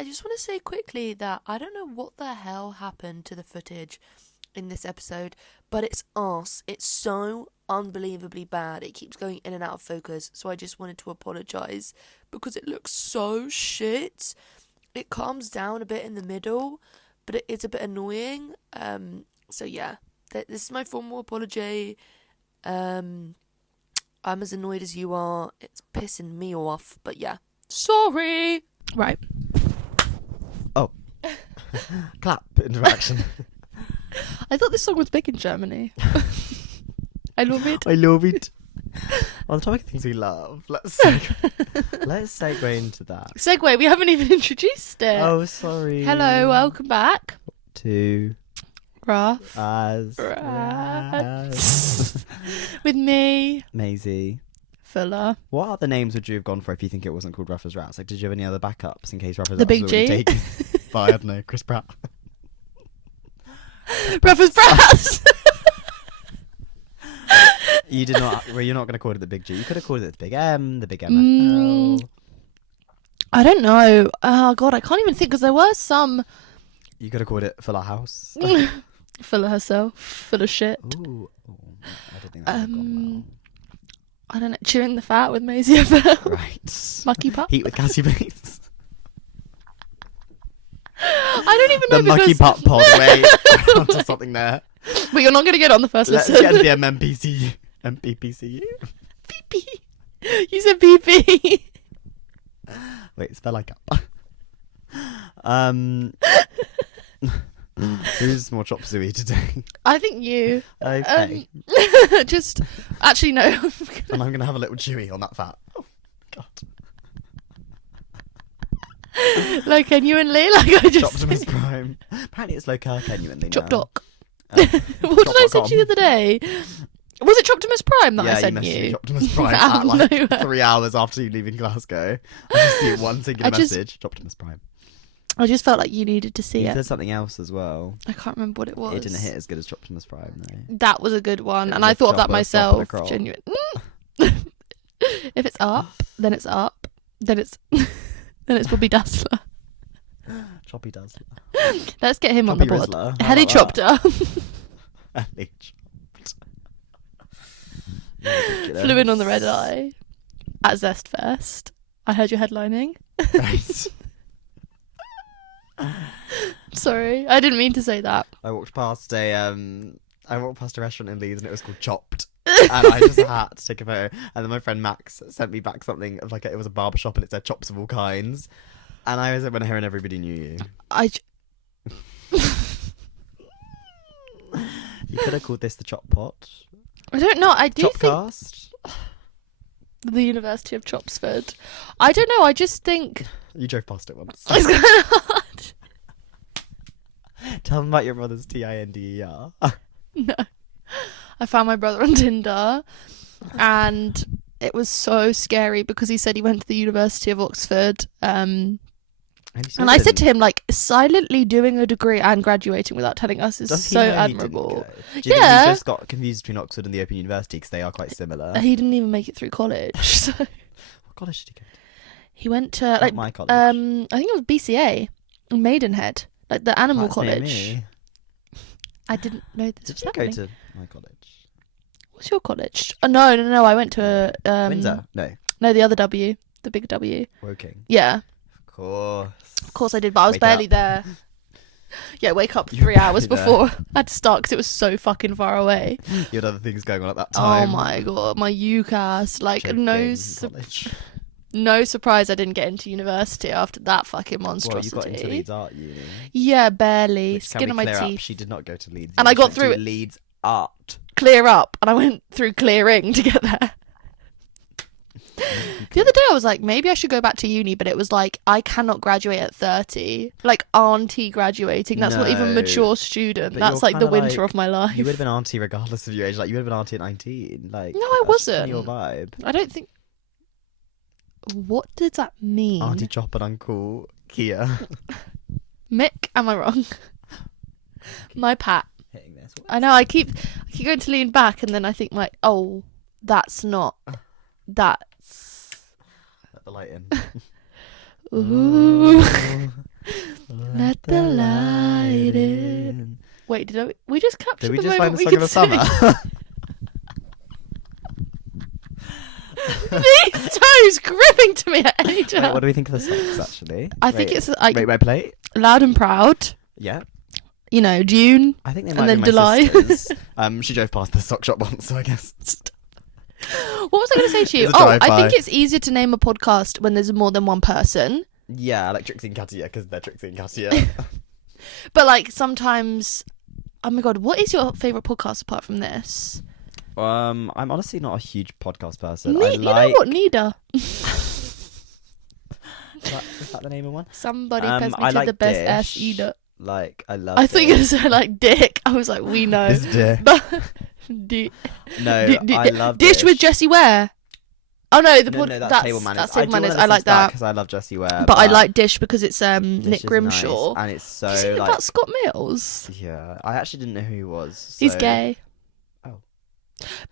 I just want to say quickly that I don't know what the hell happened to the footage in this episode, but it's arse. It's so unbelievably bad. It keeps going in and out of focus, so I just wanted to apologise because it looks so shit. It calms down a bit in the middle, but it is a bit annoying. So yeah, this is my formal apology. I'm as annoyed as you are. It's pissing me off, but yeah, sorry. Right. Oh. Clap interaction. I thought this song was big in Germany. I love it. I love it. On the topic of things we love, let's segue into that. Segue, we haven't even introduced it. Oh, sorry. Hello, welcome back To Rough As with me, Maisie. Fuller. What other names would you have gone for if you think it wasn't called Rough as Rats? Like, did you have any other backups in case Rough as The Rats Big was already G. taken by, I don't know, Chris Pratt? Rough as Brats. You did not. Well, you're not going to call it the Big G. You could have called it the Big M, the Big MFL. I don't know. Oh God, I can't even think because there were some. You could have called it Fuller House. Fuller herself, full of shit. Ooh. Oh, I don't think that would have gone well. I don't know. Chewing the fat with Maisie FL. Right. Mucky pup. Heat with Cassie Bates. I don't even know The Mucky Pup pod. Wait, onto something there. But you're not going to get on the first Let's listen. get to the MMPC. MPPCU. PP. You said PP. Wait, spell like up. Who's more chop suey today? I think you. Okay. Just actually no. And I'm gonna have a little chewy on that fat. Oh God. Like genuinely, like I just. Optimus Prime. Apparently it's low car genuinely now. Chop Doc. What did I send you the other day? Was it Choptimus Prime that I sent you? Yeah, Optimus Prime Out at like nowhere. 3 hours after you leaving Glasgow. I just see one singular just- message. Optimus Prime. I just felt like you needed to see it. There's something else as well. I can't remember what it was. It didn't hit as good as Optimus Prime though. That was a good one, It and was I a thought of that chopper, myself. stop and a Genuine. If it's up, then it's up. Then it's then it's Bobby Dazzler. Choppy does. Let's get him on the Choppy board. Rizzler. How Heli about Chopter. Heli chopped. Flew in on the red eye at Zest Fest. I heard you're headlining. Right. Sorry, I didn't mean to say that. I walked past a restaurant in Leeds and it was called Chopped. And I just had to take a photo. And then my friend Max sent me back something of like it was a barber shop and it said chops of all kinds. And I was when I hear and everybody knew you. You could have called this the Chop Pot. I don't know. I do think Chopcast. the University of Chopsford. I don't know. I just think You drove past it once. it's kind of hard. Tell them about your brother's TINDER. No, I found my brother on Tinder, and it was so scary because he said he went to the University of Oxford. And I said to him, like, silently doing a degree and graduating without telling us is so admirable. Do you think Yeah. he just got confused between Oxford and the Open University because they are quite similar? He didn't even make it through college. So What college did he go to? he went to Not like my college. I think it was BCA in Maidenhead, like the animal That's near college. me. I didn't know this Did was you go happening. to my college? What's your college? Oh, no. I went to Windsor? No. No, the other W, the big W. Woking. Yeah, Of of course I did, but I was Wake barely up. there. Yeah, wake up You were 3 hours barely before I had to start because it was so fucking far away. You had other things going on at that Oh time. my god, my UCAS, like Joking, college. no surprise I didn't get into university after that fucking Well, monstrosity. you got into Leeds Art Uni. Yeah, barely. Which, Skin can on we my clear up, teeth. she did not go to Leeds. And I She got went through to it. Leeds Art. Clear up, and I went through clearing to get there. The other day I was like, maybe I should go back to uni, but it was like, I cannot graduate at 30. Like, auntie graduating. That's not even No. mature student. But That's you're like the kinda winter like- of my life. You would have been auntie regardless of your age. Like, you would have been auntie at 19. Like, No, I that's just kinda wasn't. your vibe. I don't think... What does that mean? Auntie Chop and Uncle Kia. Mick, am I wrong? My Pat. Hitting this. I know, I keep going to lean back and then I think like, oh, that's not... That's... Let the light in. Ooh. Wait, we just captured Did we the just find moment the we song could of the sing? summer? These toes gripping to me at any Wait, time. what do we think of the songs, actually? I think it's like Rate my plate? Loud and Proud. Yeah. You know, June. I think they And might then be my July. sisters. She drove past the sock shop once, so I guess. What was I going to say to you? It's a Oh, I drive-by. think it's easier to name a podcast when there's more than one person. Yeah, like Trixie and Katia, because they're Trixie and Katia. But like sometimes, oh my god, what is your favourite podcast apart from this? I'm honestly not a huge podcast person. You know what? Neither. Is that the name of one? Somebody pes me I to like the best Dish. ass eater. Like, I love I think Dish. it's like Dick. I was like, we know. This Dish. But No, I love Dish with Jessie Ware. Oh no, No, that's Table Manners. That's Table Manners. I I like that. because I love Jessie Ware. But I like Dish because it's Dish Nick is Grimshaw. nice, and it's so Do you think like about Scott Mills? yeah. I actually didn't know who he was. He's so- gay. Oh.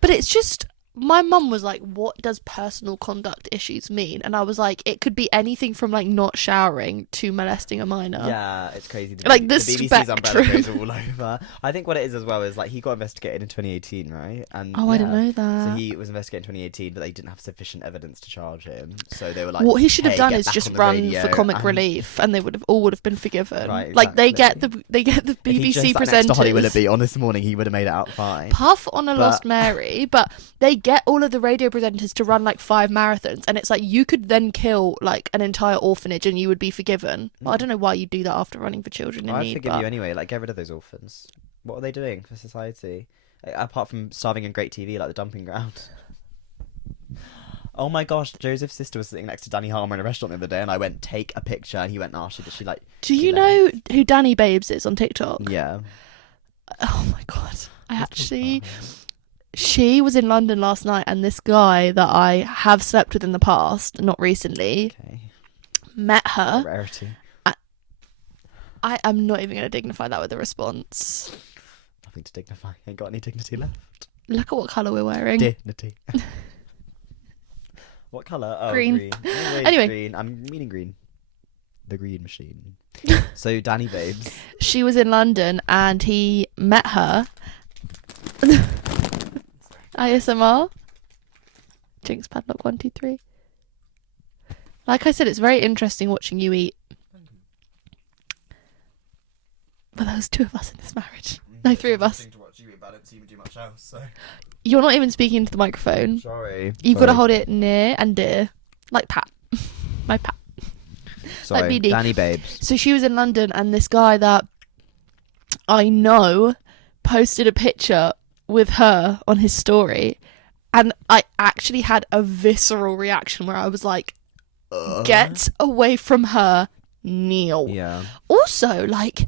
But it's just, my mum was like, what does personal conduct issues mean? And I was like, it could be anything from like not showering to molesting a minor. Yeah, it's crazy. Like the BBC's umbrella spectrum. goes all over. I think what it is as well is like he got investigated in 2018, right? And Oh, I didn't yeah, know that. So he was investigated in 2018, but they didn't have sufficient evidence to charge him. So they were like, what he should have "Hey, done get is back just on the run radio," for comic and relief, and they would have been forgiven. Right, Like they get exactly. the If he just BBC sat next to Holly presenters. Willoughby on This Morning, he would have made it out fine. Puff on a Lost Mary, but they get all of the radio presenters to run like 5 marathons, and it's like you could then kill like an entire orphanage and you would be forgiven. Well, I don't know why you do that after running for children in I'd need. forgive But you anyway. Like, get rid of those orphans. What are they doing for society? Apart from starving in great TV, like the dumping ground. Oh my gosh, Joseph's sister was sitting next to Danny Harmer in a restaurant the other day, and I went, take a picture, and he went, nah, she like... do she you left. know who Danny Babes is on TikTok? Yeah. Oh my god, she was in London last night, and this guy that I have slept with in the past, not recently, Okay. met her. Rarity. I am not even going to dignify that with a response. Nothing to dignify. Ain't got any dignity left. Look at what colour we're wearing. Dignity. What colour? Oh, Green. Always Anyway. green. I'm meaning green. The green machine. So, Danny Babes. She was in London and he met her. ASMR. Jinx padlock 1 2 3. Like I said, it's very interesting watching you eat. But there was 2 of us in this marriage. No, 3 of us. To watch you eat, but I don't see you do much else, so. You're not even speaking into the microphone. Sorry. You've got to hold it near and dear, like Pat. My Pat. Sorry. BD. Danny Babes. So she was in London, and this guy that I know posted a picture with her on his story, and I actually had a visceral reaction where I was like, get away from her, Neil. Yeah. Also, like,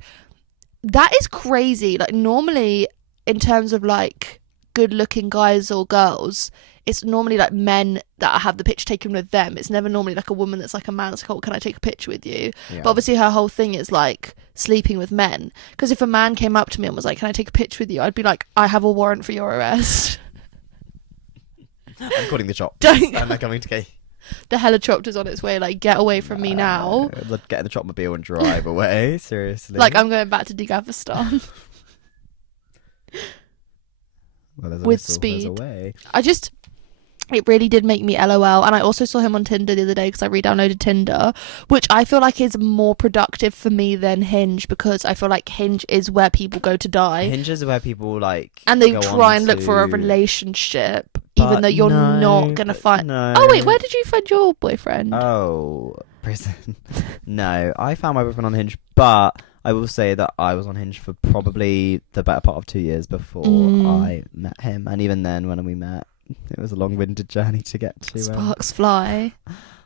that is crazy. Like, normally, in terms of like good looking guys or girls, it's normally like men that have the picture taken with them. It's never normally like a woman that's like a man that's like, oh, can I take a picture with you? Yeah. But obviously her whole thing is like sleeping with men. Because if a man came up to me and was like, can I take a picture with you? I'd be like, I have a warrant for your arrest. I'm calling the chops. Don't- And they're coming to get The helicopter's on its way. Like, get away from me now. Let's get in the chopmobile and drive away. Seriously. Like, I'm going back to Dagestan. well, there's a with whistle, speed. There's a way. It really did make me LOL. And I also saw him on Tinder the other day because I re-downloaded Tinder, which I feel like is more productive for me than Hinge, because I feel like Hinge is where people go to die. Hinge is where people like. And they go try on and look for a to- relationship, even But though you're no, not going to but find... no. Oh, wait, where did you find your boyfriend? Oh, prison. No, I found my boyfriend on Hinge, but I will say that I was on Hinge for probably the better part of 2 years before I met him, and even then, when we met, it was a long-winded journey to get to. Sparks fly.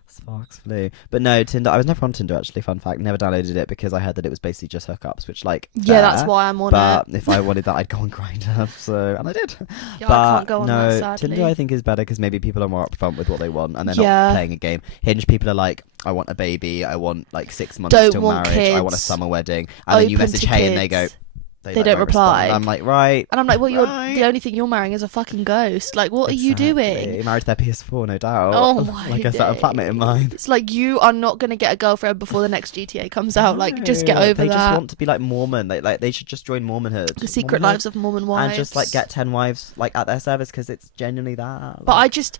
Sparks flew. But no, Tinder. I was never on Tinder actually. Fun fact. Never downloaded it because I heard that it was basically just hookups, which like. Yeah, that's fair, why I'm on But it. if I wanted that, I'd go on Grindr. So, and I did. Yeah, But I can't go on no, that, sadly. Tinder I think is better because maybe people are more upfront with what they want and they're Yeah. not playing a game. Hinge people are like, I want a baby, I want like 6 months Don't till want marriage, I want a kids. summer wedding, and then you Open message to hey and they go, kids. they don't reply. respond. I'm like, right. And I'm like, well, right. the only thing you're marrying is a fucking ghost. Like, what are you doing? Married to their PS4, no doubt. Oh my Like I set a flatmate in mind. It's like, you are not going to get a girlfriend before the next GTA comes out. Like, just get over they that. They just want to be like Mormon. They should just join Mormonhood. The Secret Lives of Mormon Wives. And just like get 10 wives like at their service, because it's genuinely that. But I just,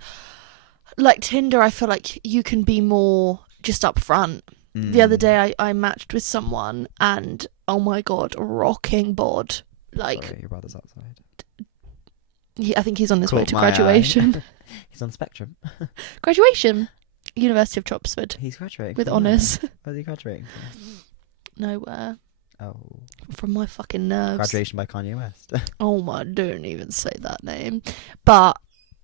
like Tinder, I feel like you can be more just up front. The other day I matched with someone and, oh my God, rocking bod. Like, sorry, your brother's outside. I think he's on his way to graduation. He's on Spectrum. Graduation. University of Chopsford. He's graduating. With honours. Where's he graduating? Nowhere. Oh. From my fucking nerves. Graduation by Kanye West. Oh my, don't even say that name. But,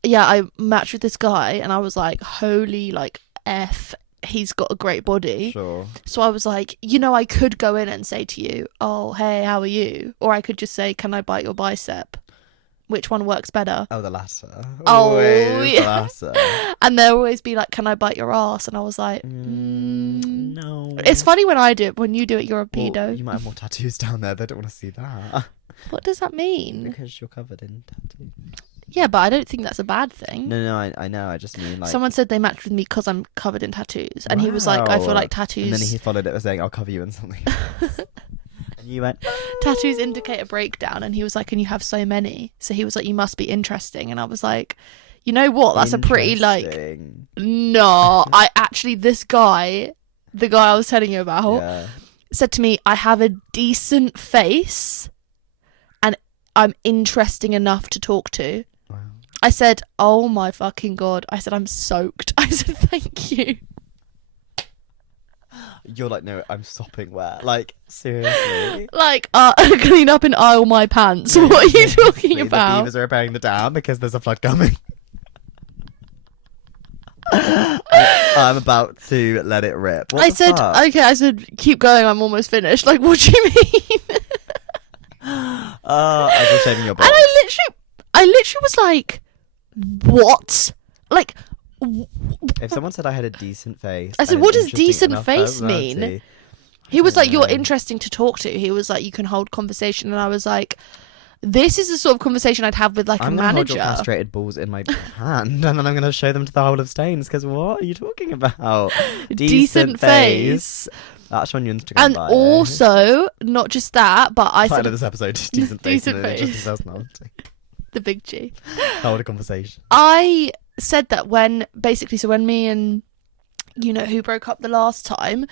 yeah, I matched with this guy and I was like, holy, like, F, he's got a great body. Sure. So I was like, I could go in and say to you, oh, hey, how are you? Or I could just say, can I bite your bicep? Which one works better? Oh, the latter. Oh, always yeah. The latter. And they'll always be like, can I bite your ass? And I was like, no. It's funny when I do it. When you do it, you're a pedo. Well, you might have more tattoos down there. They don't want to see that. What does that mean? Because you're covered in tattoos. Yeah, but I don't think that's a bad thing. No, I know. I just mean like... Someone said they matched with me because I'm covered in tattoos. And he was like, I feel like tattoos... And then he followed it with saying, I'll cover you in something else. And you went... Tattoos indicate a breakdown. And he was like, and you have so many. So he was like, you must be interesting. And I was like, you know what? That's a pretty like... No, I actually... This guy, the guy I was telling you about, said to me, I have a decent face and I'm interesting enough to talk to. Wow. I said, oh my fucking God. I said, I'm soaked. I said, thank you. You're like, no, I'm sopping wet. Like, seriously? Like, clean up and aisle my pants. What are you talking about? The beavers are repairing the dam because there's a flood coming. I'm about to let it rip. What I the said, fuck? okay, I said, keep going, I'm almost finished. Like, what do you mean? I was shaving your butt. And I literally was like, what? Like, if someone said I had a decent face, I said, and what an does interesting decent enough face mean? personality, He was like, you're know. interesting to talk to. He was like, you can hold conversation. And I was like, this is the sort of conversation I'd have with like I'm a gonna hold manager. your castrated balls in my hand, and then I'm going to show them to the whole of Staines. Because what are you talking about? Decent face. That's on your Instagram And bio. also, not just that, but I Title said of this episode: Decent face. Decent and an face. interesting personality. the big G. Hold a conversation. I said that when me and who broke up the last time,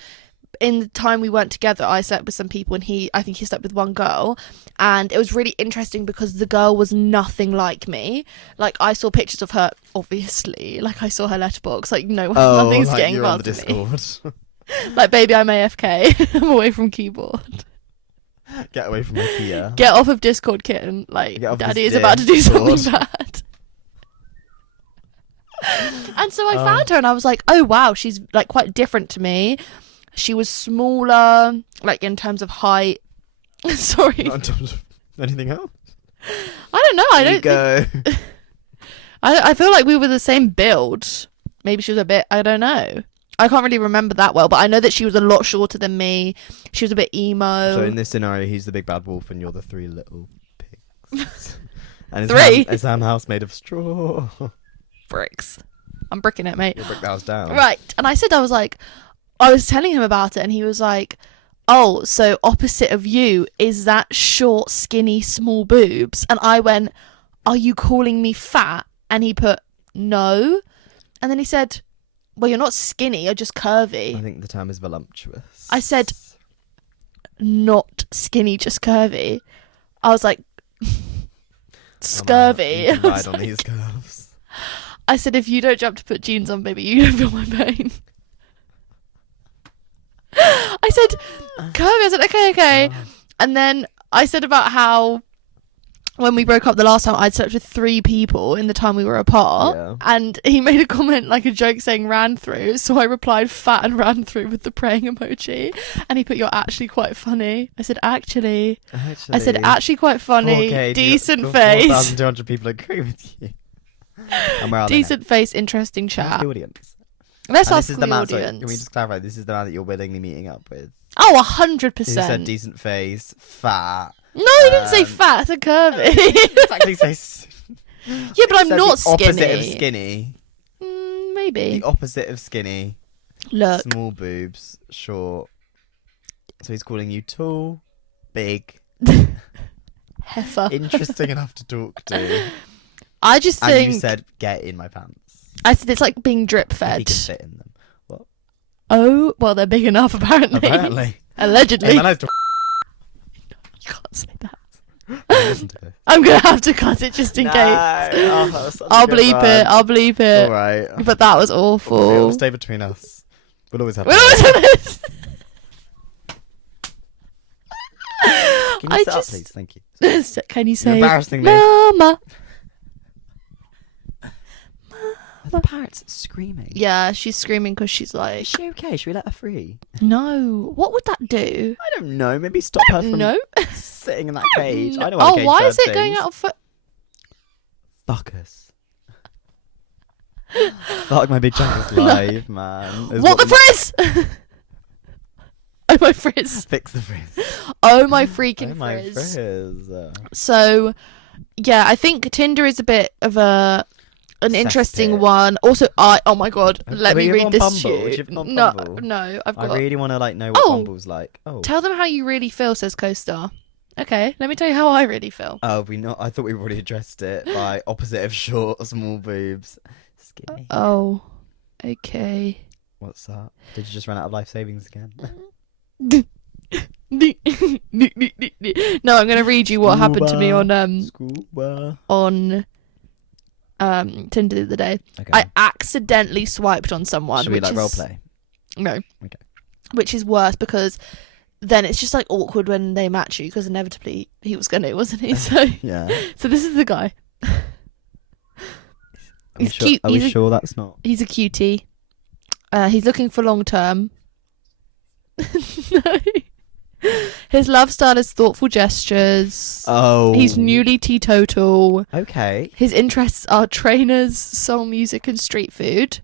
in the time we weren't together, I slept with some people and I think he slept with one girl, and it was really interesting because the girl was nothing like me. Like, I saw pictures of her, obviously, like I saw her letterbox, like nothing's like getting you're on the past me. Discord. Like, baby, I'm AFK. I'm away from keyboard. Get away from IKEA. Get off of Discord, kitten. Like, Get off daddy this is about to do Discord. something bad. And so I found her and I was like, oh wow, she's like quite different to me. She was smaller, like in terms of height. Sorry. Not in terms of anything else. I don't know. I don't go. think... I feel like we were the same build. Maybe she was a bit, I don't know. I can't really remember that well, but I know that she was a lot shorter than me. She was a bit emo. So in this scenario, he's the big bad wolf and you're the three little pigs. And Three? His house made of straw. Bricks. I'm bricking it, mate. You'll brick the house down. Right. And I was telling him about it and he was like, oh, so opposite of you is that short, skinny, small boobs. And I went, are you calling me fat? And he put, no. And then he said, well, you're not skinny, you're just curvy. I think the term is voluptuous. I said, not skinny, just curvy. I was like, scurvy. You can ride on these curves. I said, if you don't jump to put jeans on, baby, you don't feel my pain. I said, curvy. I said, okay. And then I said about how when we broke up the last time, I'd slept with 3 people in the time we were apart. Yeah. And he made a comment, like a joke saying ran through. So I replied fat and ran through with the praying emoji. And he put, you're actually quite funny. I said, actually. I said, actually quite funny. 4K, decent face. 4,200 people agree with you. And where are Decent face, interesting Who's chat. the audience? Let's And ask this is the the man, sorry, audience. can we just clarify? This is the man that you're willingly meeting up with. Oh, Who said 100%. decent face, fat, No, you didn't say fat. I said curvy. Exactly. Yeah, but I'm not the opposite skinny. of skinny. Maybe. The opposite of skinny. Look. Small boobs, short. So he's calling you tall, big, Heifer. interesting enough to talk to. I just And think... you said, get in my pants. I said it's like being drip If he fed. can fit in them. What? Oh, well, they're big enough, apparently. Apparently. Allegedly. Hey, man, I have to You can't say that. listen to this. I'm going to have to cut it just in case. Oh, that was such a I'll good bleep one. it. I'll bleep it. All right. But that was awful. It'll stay between us. We'll always have We'll that. always have this. Can you I sit up, just- please? Thank you. Can you You're say, embarrassing me. Mama? The parrot's screaming. Yeah, she's screaming because she's like, Is she okay? Should we let her free? no. What would that do? I don't know. Maybe stop her from No. sitting in that cage. I don't want Oh, to cage why bird is it going things. out of foot? Fuck us. Fuck my big chunk is live, man. Is What the frizz? Oh, my frizz. Fix the frizz. Oh, my freaking Oh my frizz. frizz. So, yeah, I think Tinder is a bit of an interesting Cesspit. one. Also, oh my god, let Are me you read on this Bumble? to Do you. you have not No, Bumble? no, I've got. I really want to know what Oh. Bumble's like. Oh. Tell them how you really feel, says co-star. Okay, let me tell you how I really feel. Oh, I thought we already addressed it by opposite of short, small boobs. Skinny. Oh, okay. What's that? Did you just run out of life savings again? No, I'm gonna read you what happened to me Scuba. on Tinder the other day. Okay. I accidentally swiped on someone. Should we which like is, role play? No. Okay. Which is worse because then it's just like awkward when they match you because inevitably he was gonna, wasn't he? So Yeah. so this is the guy. He's sure, cute. Are we sure that's not? He's a cutie. He's looking for long term. No. His love style is thoughtful gestures. Oh. He's newly teetotal. Okay. His interests are trainers, soul music, and street food.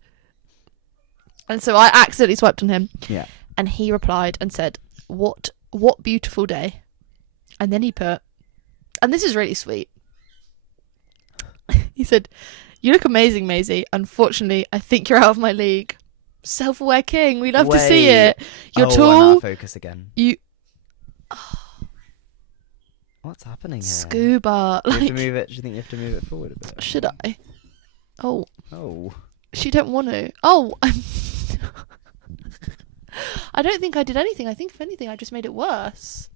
And so I accidentally swiped on him. Yeah. And he replied and said, What beautiful day. And then he put, and this is really sweet. He said, you look amazing, Maisie. Unfortunately, I think you're out of my league. Self-aware king. We love to see Wait. it. You're I'm out tall. of focus again. You What's happening here? scuba. Do you have Like, to move it? Do you think you have to move it forward a bit? should I? Oh, Oh. she don't want to. Oh, I don't think I did anything. I think if anything, I just made it worse.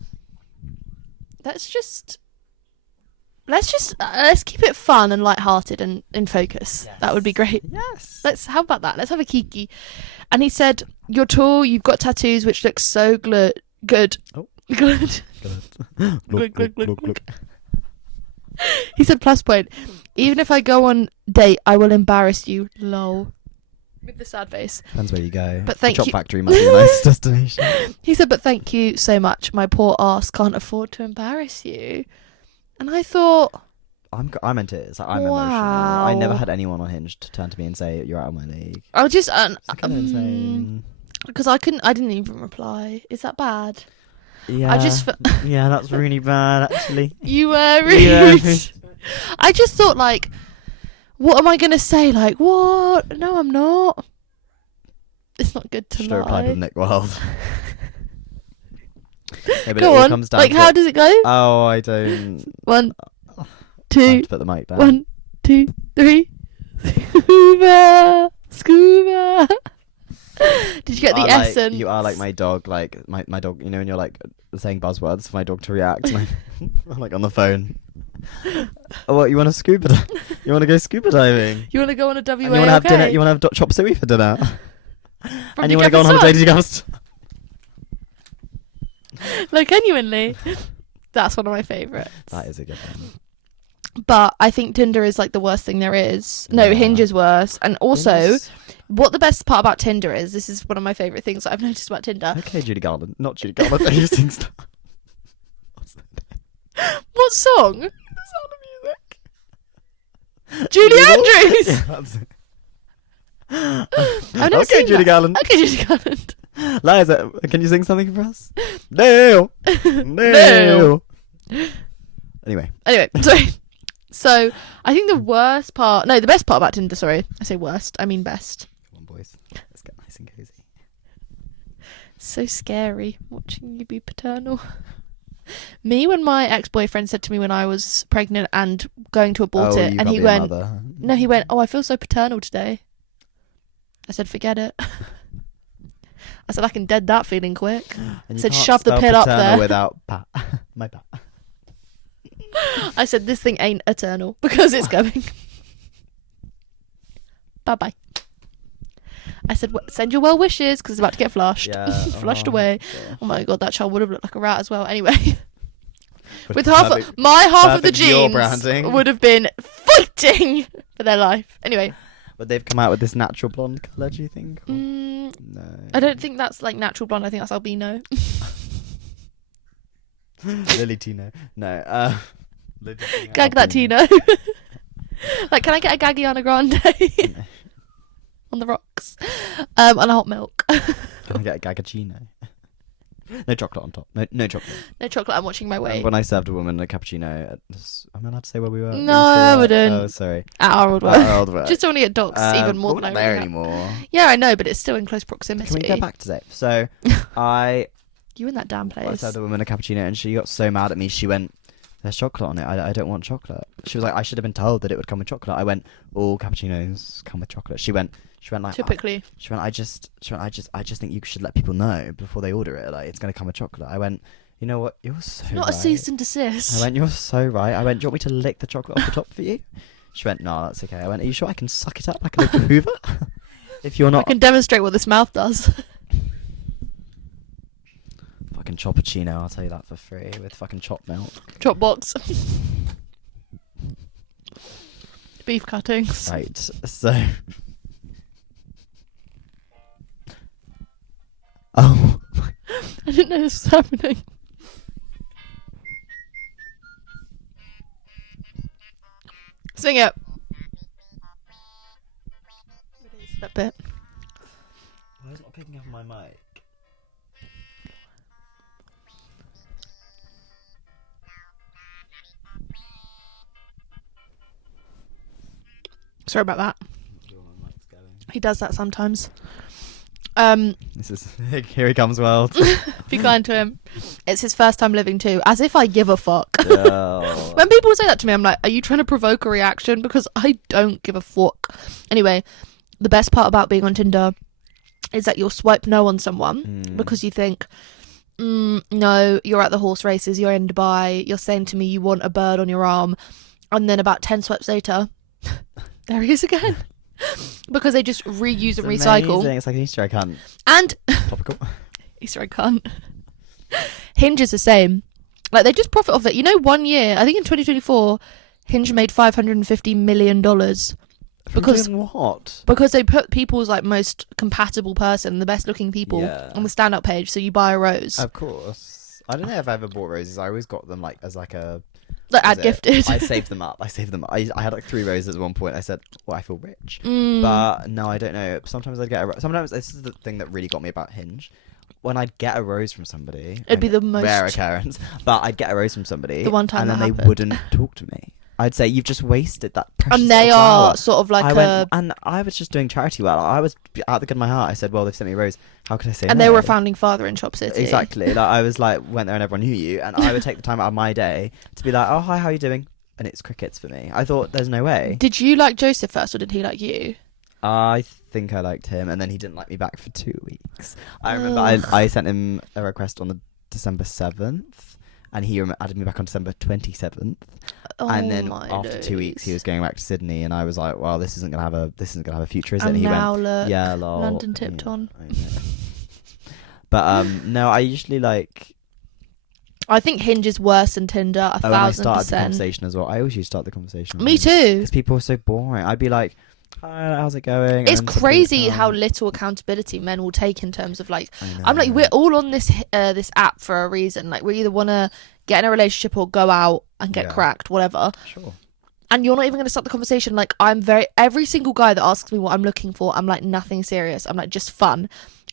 Let's keep it fun and light-hearted and in focus. Yes. That would be great. Yes. How about that? Let's have a kiki. And he said, you're tall, you've got tattoos, which look so good. Oh. Good. Look, Glug. He said, plus point, even if I go on date, I will embarrass you. Lol. With the sad face. Depends where you go. But thank the Chop you- Factory might be a nice destination. He said, but thank you so much. My poor ass can't afford to embarrass you. And I thought, I meant it. It's like, I'm Wow. emotional. I never had anyone on Hinge to turn to me and say, you're out of my league. I'll just, It's kind of insane. because I didn't even reply. Is that bad? Yeah. I just, Yeah, that's really bad, actually. you were rude. Yeah. I just thought, like, what am I going to say? Like, what? No, I'm not. It's not good to Should have replied lie. with Nick Wilde. Yeah, but it Go all on. comes down Like, to... how does it go? Oh, I don't... 1, Time 2, to put the mic down. 1, 2, 3. Scuba. Did you get the Like, essence? you are like my dog, like my dog, you know, and you're like saying buzzwords for my dog to react. And I'm like on the phone. Oh, what, you want to scuba? You want to go scuba diving? You want to go on a WA? And you want to have dinner? You want to have chop suey for dinner? And you want to go on holiday to Ghost? Like, genuinely. That's one of my favourites. That is a good one. But I think Tinder is like the worst thing there is. No, Yeah. Hinge is worse. And also, Yes. what the best part about Tinder is, this is one of my favourite things that I've noticed about Tinder. Okay, Judy Garland, not Judy Garland. Who sings that? What song? The Sound of Music. Julie Andrews! Yeah, that's it. I've never Okay, seen Judy that. Garland. Okay, Judy Garland. Liza, can you sing something for us? No. No. Anyway, sorry. So I think the best part about Tinder, sorry, I say worst, I mean best. come on, boys, let's get nice and cozy. So scary watching you be paternal. Me, when my ex-boyfriend said to me when I was pregnant and going to abort it, and he went, "Oh, I feel so paternal today." I said, "Forget it." I said, "I can dead that feeling quick." I said, "Shove the pill up there." Without my pat. I said, "This thing ain't eternal because it's going." Bye. I said, "Send your well wishes because it's about to get flushed." Yeah. Flushed away. Gosh. Oh my god, that child would have looked like a rat as well. Anyway, with Perfect- my half of the perfect your genes branding. would have been fighting for their life. Anyway, Would they've come out with this natural blonde colour, do you think? Or- no, No. I don't think that's like natural blonde. I think that's albino. Lily Tino. No. Lily Tino Gag that, albino. Tino. Like, can I get a Gagiana Grande on the rocks, and a hot milk? Can I get a Gagachino? No chocolate on top. No chocolate. No chocolate. I'm watching my weight. When I served a woman a cappuccino, am I allowed to say where we were? No, I wouldn't. Oh, sorry. At our old work. Our old work. Just don't want to get dogs even more we're than not I there already have. anymore. Yeah, I know, but it's still in close proximity. Can we go back today? So, I You in that damn place. served a woman a cappuccino, and she got so mad at me. She went, "There's chocolate on it. I don't want chocolate." She was like, "I should have been told that it would come with chocolate." I went, "All cappuccinos come with chocolate." She went like, Typically. She went, I just think you should let people know before they order it. Like, it's going to come with chocolate. I went, "You know what? You're so Not right." a cease and desist. I went, "You're so right." I went, "Do you want me to lick the chocolate off the top for you?" She went, "No, that's okay." I went, "Are you sure I can suck it up like a little Hoover?" If you're I not, can demonstrate what this mouth does. fucking choppuccino, I'll tell you that for free with fucking chopped milk. Chop box. Beef cuttings. Right, so. Oh. I didn't know this was happening. Sing it. That bit. Why is it not picking up my mic? Sorry about that. He does that sometimes. This is here he comes, world. Be kind to him. It's his first time living too. As if I give a fuck. Yeah. When people say that to me, I'm like, are you trying to provoke a reaction? Because I don't give a fuck. Anyway, the best part about being on Tinder is that you'll swipe no on someone because you think, no, you're at the horse races, you're in Dubai, you're saying to me you want a bird on your arm, and then about 10 swipes later, there he is again. Because they just reuse and recycle. Amazing. It's like an Easter egg hunt. And Topical. Easter egg hunt. Hinge is the same. Like, they just profit off it. You know, 1 year, I think in 2024, Hinge made $550 million. Because doing what? Because they put people's like most compatible person, the best looking people, on the stand up page, so you buy a rose. Of course. I don't know if I ever bought roses. I always got them like as like a Like ad gifted. I saved them up. I had like 3 roses at one point. I said, "Well, I feel rich," but no, I don't know. Sometimes I'd get sometimes this is the thing that really got me about Hinge. When I'd get a rose from somebody, It'd be the most rare occurrence, but I'd get a rose from somebody, the one time and then that they happened. wouldn't talk to me. I'd say, "You've just wasted that precious." And they little are flower." sort of like and I was just doing charity work. I was out of the good of my heart. I said, "Well, they've sent me a rose. How could I say?" And no? they were a founding father in Shop City. Exactly. Like, I was like, went there and everyone knew you, and I would take the time out of my day to be like, "Oh, hi, how are you doing?" And it's crickets for me. I thought, there's no way. Did you like Joseph first, or did he like you? I think I liked him, and then he didn't like me back for 2 weeks. I remember I sent him a request on the December 7th, and he added me back on December 27th. And then after 2 weeks, he was going back to Sydney, and I was like, "Well, this isn't gonna have a future, is it?" And he now went, look, "Yeah, lol." London tipped on. I know. But no, I usually like. I think Hinge is worse than Tinder, And I started the 1,000%. conversation as well. I always used to start the conversation. Me too. Because people are so boring. I'd be like, "Hi, how's it going?" It's And then somebody would crazy come. how little accountability men will take in terms of like. I know. I'm like, we're all on this app for a reason. Like, we either want to get in a relationship or go out and get cracked, whatever. Sure. And you're not even going to start the conversation. Like, every single guy that asks me what I'm looking for, I'm like, nothing serious. I'm like, just fun.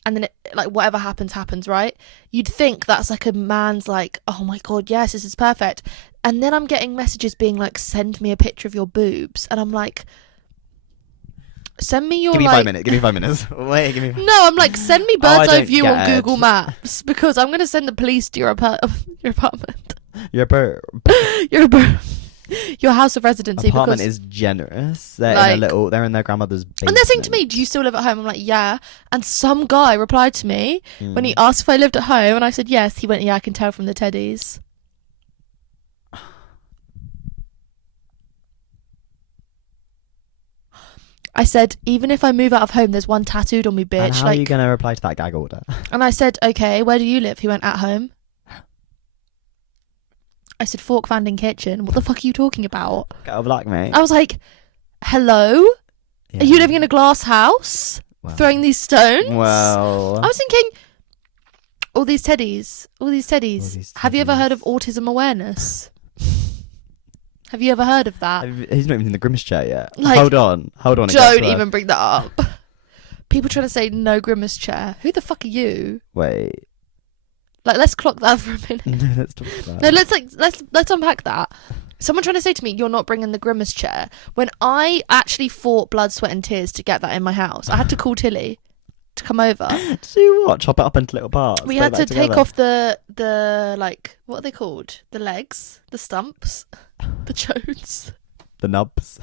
and then like whatever happens, right? You'd think that's like a man's like, oh my god, yes, this is perfect. And then I'm getting messages being like, send me a picture of your boobs, and I'm like, send me your Give me like 5 minutes. Give me 5 minutes. Wait, give me 5 no, I'm like, send me Oh, I bird's eye don't view get on it. Google Maps, because I'm gonna send the police to your apartment. Your bird. Your house of residency. Apartment Because is generous. They're like, they're in their grandmother's basement. and they're saying to me, do you still live at home? I'm like, yeah. And some guy replied to me when he asked if I lived at home, and I said yes. He went, yeah, I can tell from the teddies. I said, even if I move out of home, there's one tattooed on me, bitch. And how like, are you going to reply to that gag order? And I said, okay, where do you live? He went, at home. I said, Fork Vanding Kitchen. What the fuck are you talking about? Get over luck, mate. I was like, hello? Yeah. Are you living in a glass house? Well. Throwing these stones? Well. I was thinking, all these teddies. Have you ever heard of autism awareness? Have you ever heard of that? He's not even in the Grimace chair yet. Like, Hold on. It gets Don't worse. even bring that up. People trying to say no Grimace chair. Who the fuck are you? Wait. Like, let's clock that for a minute. No, let's talk about No, it. let's unpack that. Someone trying to say to me, you're not bringing the Grimace chair, when I actually fought blood, sweat and tears to get that in my house. I had to call Tilly to come over. Do what? Chop it up into little parts. We put had it to back take together. off the like, what are they called? The legs, the stumps, the chodes. The nubs.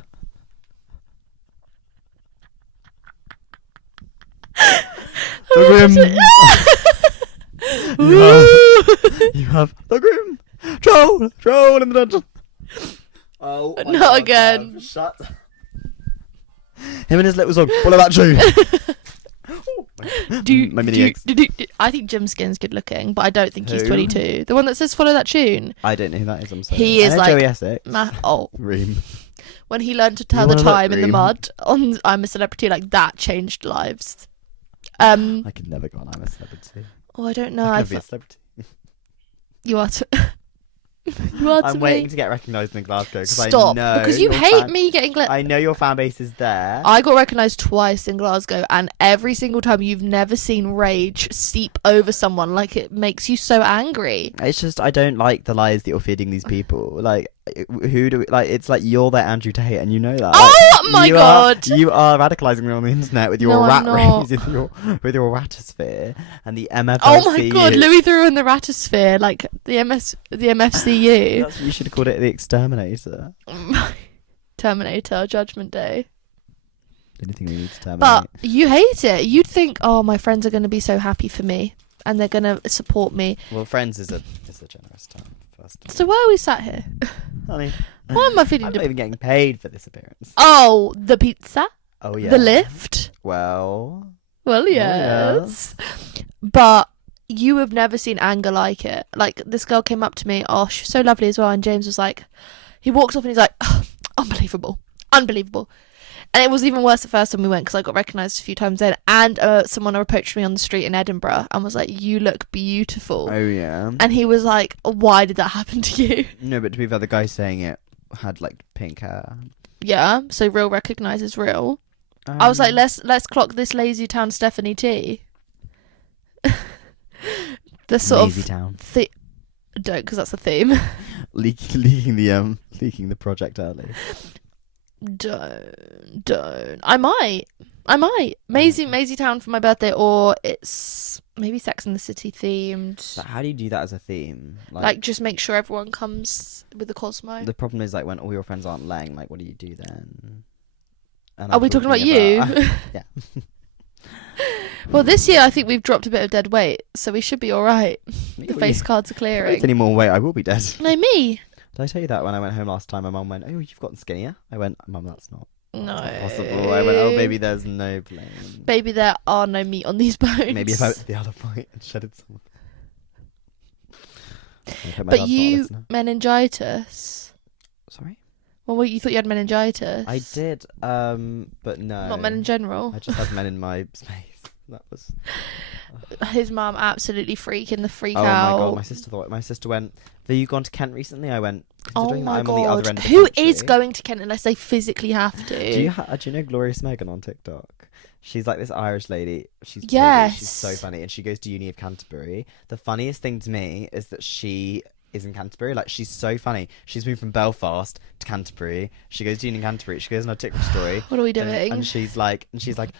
The groom. you have the groom. Troll in the dungeon. Oh, my Not God, again. Gav, shut. Him and his little song. Follow that tune. My mini eggs. I think Jim Skin's good looking, but I don't think he's Who? 22. The one that says follow that tune. I don't know who that is. I'm sorry. He is I know like Joey Essex. Reem. When he learned to tell You the wanna look time in the Reem? mud on I'm a Celebrity, like that changed lives. I could never go on I'm a Celebrity. Oh, I don't know. I I could be a celebrity. you are to you are to I'm me. waiting to get recognised in Glasgow because I Stop, know because you your hate me getting I know your fan base is there. I got recognised twice in Glasgow, and every single time you've never seen rage seep over someone. Like, it makes you so angry. It's just I don't like the lies that you're feeding these people. Like, who do we, like? It's like you're their Andrew Tate, and you know that. Oh my God! You are radicalising me on the internet with your No, rat I'm not. race, with your ratosphere and the MFLCU. Oh my God! Louis threw in the ratosphere, like the MFCU. That's what you should have called it, the Exterminator. Terminator, Judgment Day. Anything we need to terminate. But you hate it. You'd think, oh, my friends are going to be so happy for me, and they're going to support me. Well, Friends is a generous term. So why are we sat here? Honey, Why am I feeling? I'm not even getting paid for this appearance. Oh, the pizza, Oh yeah. the lift. Well. Well, yes, but you have never seen anger like it. Like, this girl came up to me. Oh, she's so lovely as well. And James was like, he walks off and he's like, oh, unbelievable. And it was even worse the first time we went because I got recognised a few times then. And someone approached me on the street in Edinburgh and was like, you look beautiful. Oh yeah. And he was like, why did that happen to you? No, but to be fair, the guy saying it had like pink hair. Yeah, so real recognises real. I was like, let's clock this lazy town Stephanie T. The sort Lazy of town. don't, because that's the theme. leaking the project early. Don't. I might. Maisie Town for my birthday, or it's maybe Sex and the City themed. But how do you do that as a theme? Like just make sure everyone comes with the Cosmo. The problem is like when all your friends aren't laying, like what do you do then? And Are we talking about you? Yeah. Well, this year I think we've dropped a bit of dead weight, so we should be all right. The face cards are If clearing. any more weight, I will be dead. No, me. Did I tell you that when I went home last time? My mum went, "Oh, you've gotten skinnier." I went, "Mum, that's not possible." I went, "Oh, baby, there's no blame." Baby, there are no meat on these bones. Maybe if I went to the other point and shedded some. But you meningitis. Sorry. Well, you thought you had meningitis. I did, but no. Not men in general. I just had men in my space. That was. His mum absolutely freaking the freak Oh out. my god! My sister went. Have you gone to Kent recently? I went. Oh Considering that my I'm on the other god! end of the Who country- is going to Kent unless they physically have to? Do you know Glorious Megan on TikTok? She's like this Irish lady. She's Katie. Yes. She's so funny, and she goes to uni of Canterbury. The funniest thing to me is that she is in Canterbury. Like, she's so funny. She's moved from Belfast to Canterbury. She goes to uni in Canterbury. She goes on a TikTok story. What are we doing? And she's like,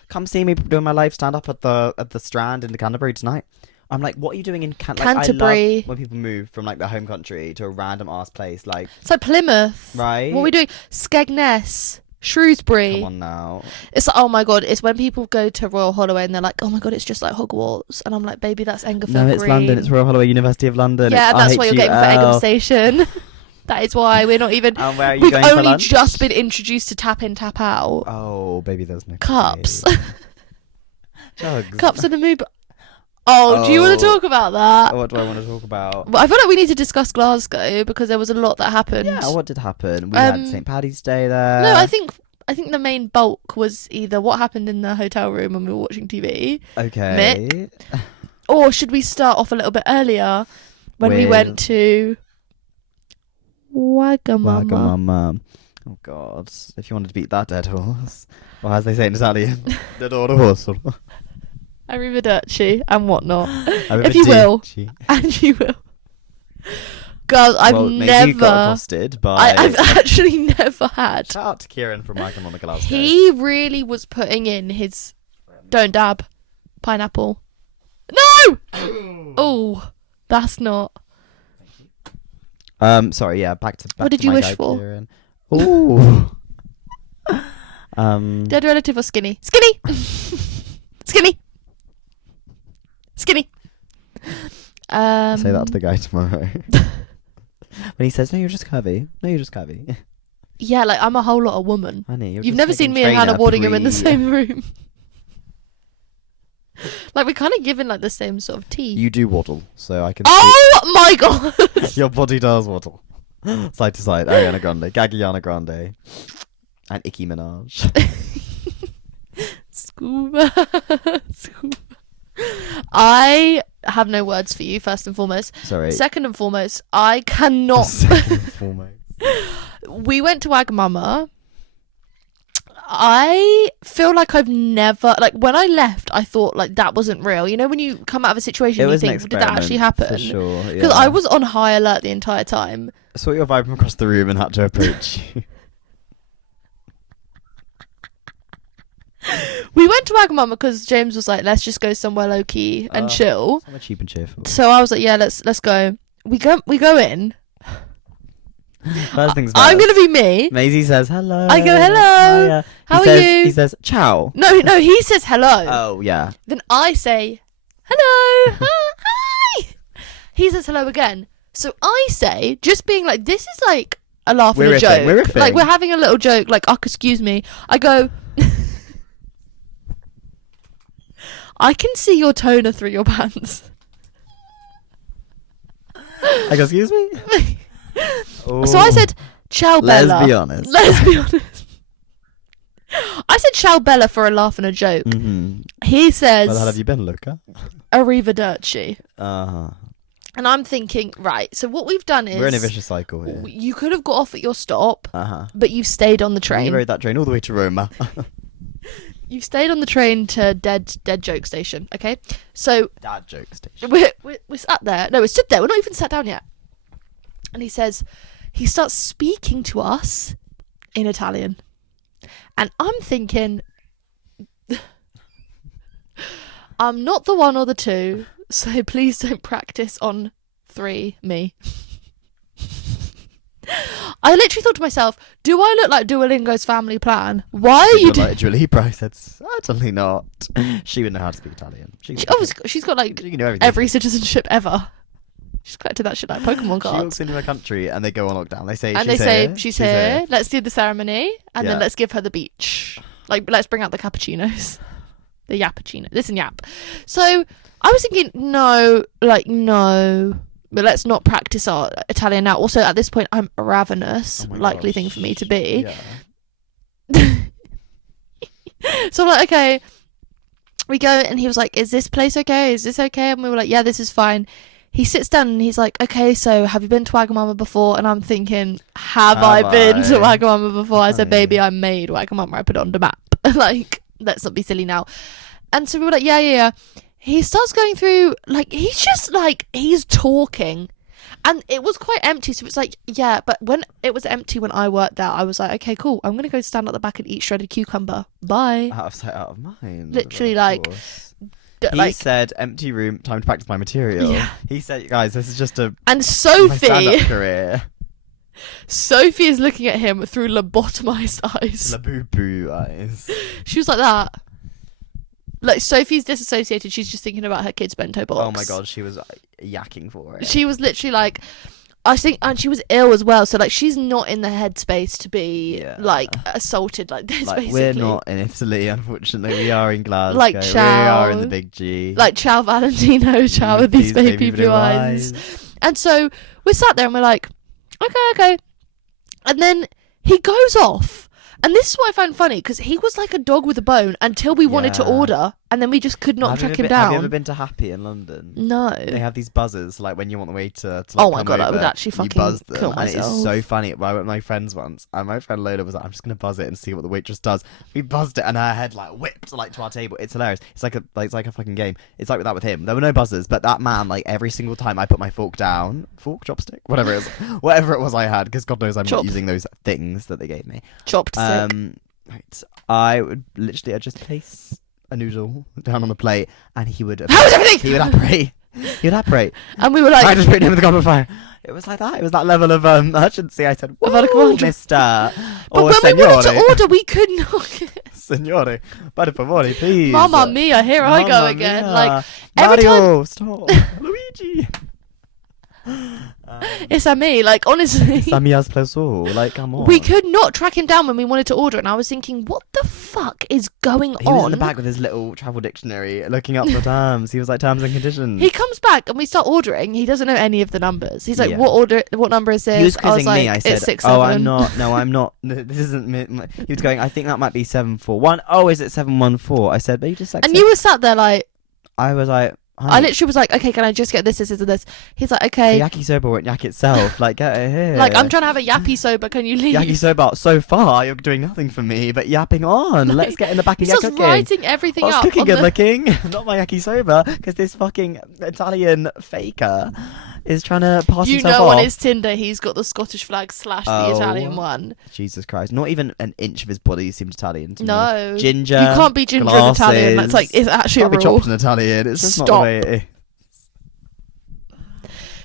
come see me doing my live stand up at the Strand in the Canterbury tonight. I'm like, what are you doing in Canterbury? I love when people move from like their home country to a random ass place. Like, It's like Plymouth. right? What are we doing? Skegness. Shrewsbury. Come on now. It's like, oh my god, it's when people go to Royal Holloway and they're like, oh my god, it's just like Hogwarts. And I'm like, baby, that's Engerfell No, it's Green. London. It's Royal Holloway, University of London. Yeah, it's that's what you're getting for Egham Station. That is why we're not even... And where are you We've going for only lunch? just been introduced to tap in, tap out. Oh, baby, there's no Cups. Jugs. Cups in the mood. Oh, do you want to talk about that? What do I want to talk about? Well, I feel like we need to discuss Glasgow because there was a lot that happened. Yeah, what did happen? We had St. Paddy's Day there. No, I think the main bulk was either what happened in the hotel room when we were watching TV. Okay. Mick. Or should we start off a little bit earlier when we With- went to Wagamama? Wagamama. Oh, God. If you wanted to beat that dead horse. Or as they say in Italian, dead horse. Arrivederci and whatnot. If you will. And you will. Girls, I've maybe you got never... accosted by... I've actually never had. Shout out to Kieran from Wagamama Glasgow. He really was putting in his... Don't dab. Pineapple. No! Oh, that's not... Sorry, yeah, back What to did you my wish guy, for? Kieran. Ooh. Dead relative or skinny? Skinny! Skinny! Skinny! Say that to the guy tomorrow. When he says, no, you're just curvy. No, you're just curvy. Yeah, like, I'm a whole lot of woman. Honey, you're You've just never taking seen me and Hannah trainer Wardingham in the pre- same room. Like, we're kind of given, like, the same sort of tea. You do waddle, so I can Oh my god! see your body does waddle. Side to side. Ariana Grande. Gagiana Grande. And Nicki Minaj. Scuba. Scuba. I have no words for you, first and foremost. Sorry. Second and foremost, I cannot... Second and foremost. We went to Wagamama. I feel like I've never... Like, when I left, I thought, like, that wasn't real. You know, when you come out of a situation It and you was an think, did that actually experiment, happen? for sure. Because I was on high alert the entire time. I saw your vibe from across the room and had to approach you. We went to Wagamama because James was like, let's just go somewhere low key and chill. Somewhere cheap and cheerful. So I was like, yeah, let's go. We go in. First things first. I'm gonna be me. Maisie says hello. I go, hello. Hiya. How He are says- you? He says ciao. No, he says hello. Oh yeah. Then I say hello. Hi. He says hello again. So I say, just being like, this is like a laugh and We're a riffing, joke. we're riffing. Like, we're having a little joke. Like, excuse me. I go. I can see your toner through your pants. I go, excuse me. So I said, ciao Bella. Let's be honest. Let's be honest. I said ciao Bella for a laugh and a joke. Mm-hmm. He says, Well, how have you been, Luca? arrivederci. Uh-huh. And I'm thinking, right, so what we've done is... We're in a vicious cycle here. You could have got off at your stop, Uh-huh. but you've stayed on the You train. rode that train all the way to Roma. You've stayed on the train to dead joke station, okay? So Dad joke station. we're sat there. No, we're stood there. We're not even sat down yet. And he starts speaking to us in Italian. And I'm thinking, I'm not the one or the two, so please don't practice on 3 me. I literally thought to myself, do I look like Duolingo's family plan? Why are you like Julie Price said, certainly not. She would know how to speak Italian. She's got like You know everything. every citizenship ever. She's collected that shit like Pokemon She cards. walks into a country and they go on lockdown. They say, And she's they say, here. she's here, let's do the ceremony, and then Yeah. let's give her the beach. Like, let's bring out the cappuccinos. The yappuccino. Listen, yap. So, I was thinking, no, but let's not practice our Italian now. Also, at this point, I'm ravenous. Oh my Likely gosh. thing for me to be. Yeah. So I'm like, okay. We go, and he was like, is this place okay? Is this okay? And we were like, yeah, this is fine. He sits down and he's like, okay, so have you been to Wagamama before? And I'm thinking, have I been to I? Wagamama before? I said, Honey. baby, I made Wagamama. I put it on the map. Like, let's not be silly now. And so we were like, yeah. He starts going through, like, he's just like, he's talking. And it was quite empty, so it's like, yeah, but when it was empty when I worked there, I was like, okay, cool, I'm gonna go stand at the back and eat shredded cucumber. Bye. Out of sight, out of mind. Literally, Of like, course. He said, empty room, time to practice my material. Yeah. He said, guys, this is just and my Sophie career. Sophie is looking at him through lobotomized eyes. La-boo-boo eyes. She was like that. Like, Sophie's disassociated. She's just thinking about her kid's bento box. Oh my god, she was yakking for it. She was literally like, I think, and she was ill as well. So like, she's not in the headspace to be like assaulted like this. Like, basically, we're not in Italy, unfortunately. We are in Glasgow. Like, we ciao. are in the big G. Like, ciao Valentino, ciao with these baby blue eyes. And so we're sat there and we're like, okay. And then he goes off. And this is what I found funny, because he was like a dog with a bone until we wanted to Yeah. order, and then we just could not track him Have down. you ever been to Happy in London? No. They have these buzzers, like when you want the waiter to like, Oh my come god, I would over, actually you fucking buzz them, kill and it myself. is so funny. I went with my friends once, and my friend Lola was like, I'm just going to buzz it and see what the waitress does. We buzzed it, and her head like whipped like to our table. It's hilarious. It's like a fucking game. It's like that with him. There were no buzzers, but that man, like every single time I put my fork down, chopstick, whatever it was I had, because God knows I'm not using those things that they gave me. Chopstick. Right. I'd just place a noodle down on the plate, and he would. How is everything? He would apparate. And we were like, I just put him in the goblet of fire. It was like that. It was that level of urgency. I said, I've had a "Whoa, quadra-" mister." but Or when we signore. wanted to order, we could not. Signore, per favore, please. Mamma mia, here I go Mamma again. mia. Like, every Mario, stop. Luigi. it's a me. Like, honestly. Samia's pleasure. Like, come on. We could not track him down when we wanted to order, and I was thinking, what the fuck is going He on? was in the back with his little travel dictionary, looking up the terms. He was like, terms and conditions. He comes back and we start ordering. He doesn't know any of the numbers. He's like, Yeah. What number is this? He was I quizzing was like, me. I said, it's 6, "Oh, 7. I'm not. No, I'm not. This isn't me." He was going, "I think that might be 741. Oh, is it 714?" I said, "But you just like." And you were sat there like, I was like, I literally was like, okay, can I just get this, and this? He's like, okay. The yakisoba won't yak itself. Like, get it here. Like, I'm trying to have a yappy soba. Can you leave? Yakisoba, so far you're doing nothing for me, but yapping on. Like, Let's get in the back and He get starts cooking. writing everything What's up. cooking on good the- looking? Not my yakisoba, because this fucking Italian faker is trying to pass You himself know, off. on his Tinder, he's got the Scottish flag / the Oh. Italian one. Jesus Christ! Not even an inch of his body seemed Italian to me. No. Ginger. You can't be ginger in Italian. That's like, it's actually Can't a be rule. chopped in Italian. It's just not the Stop. way it is.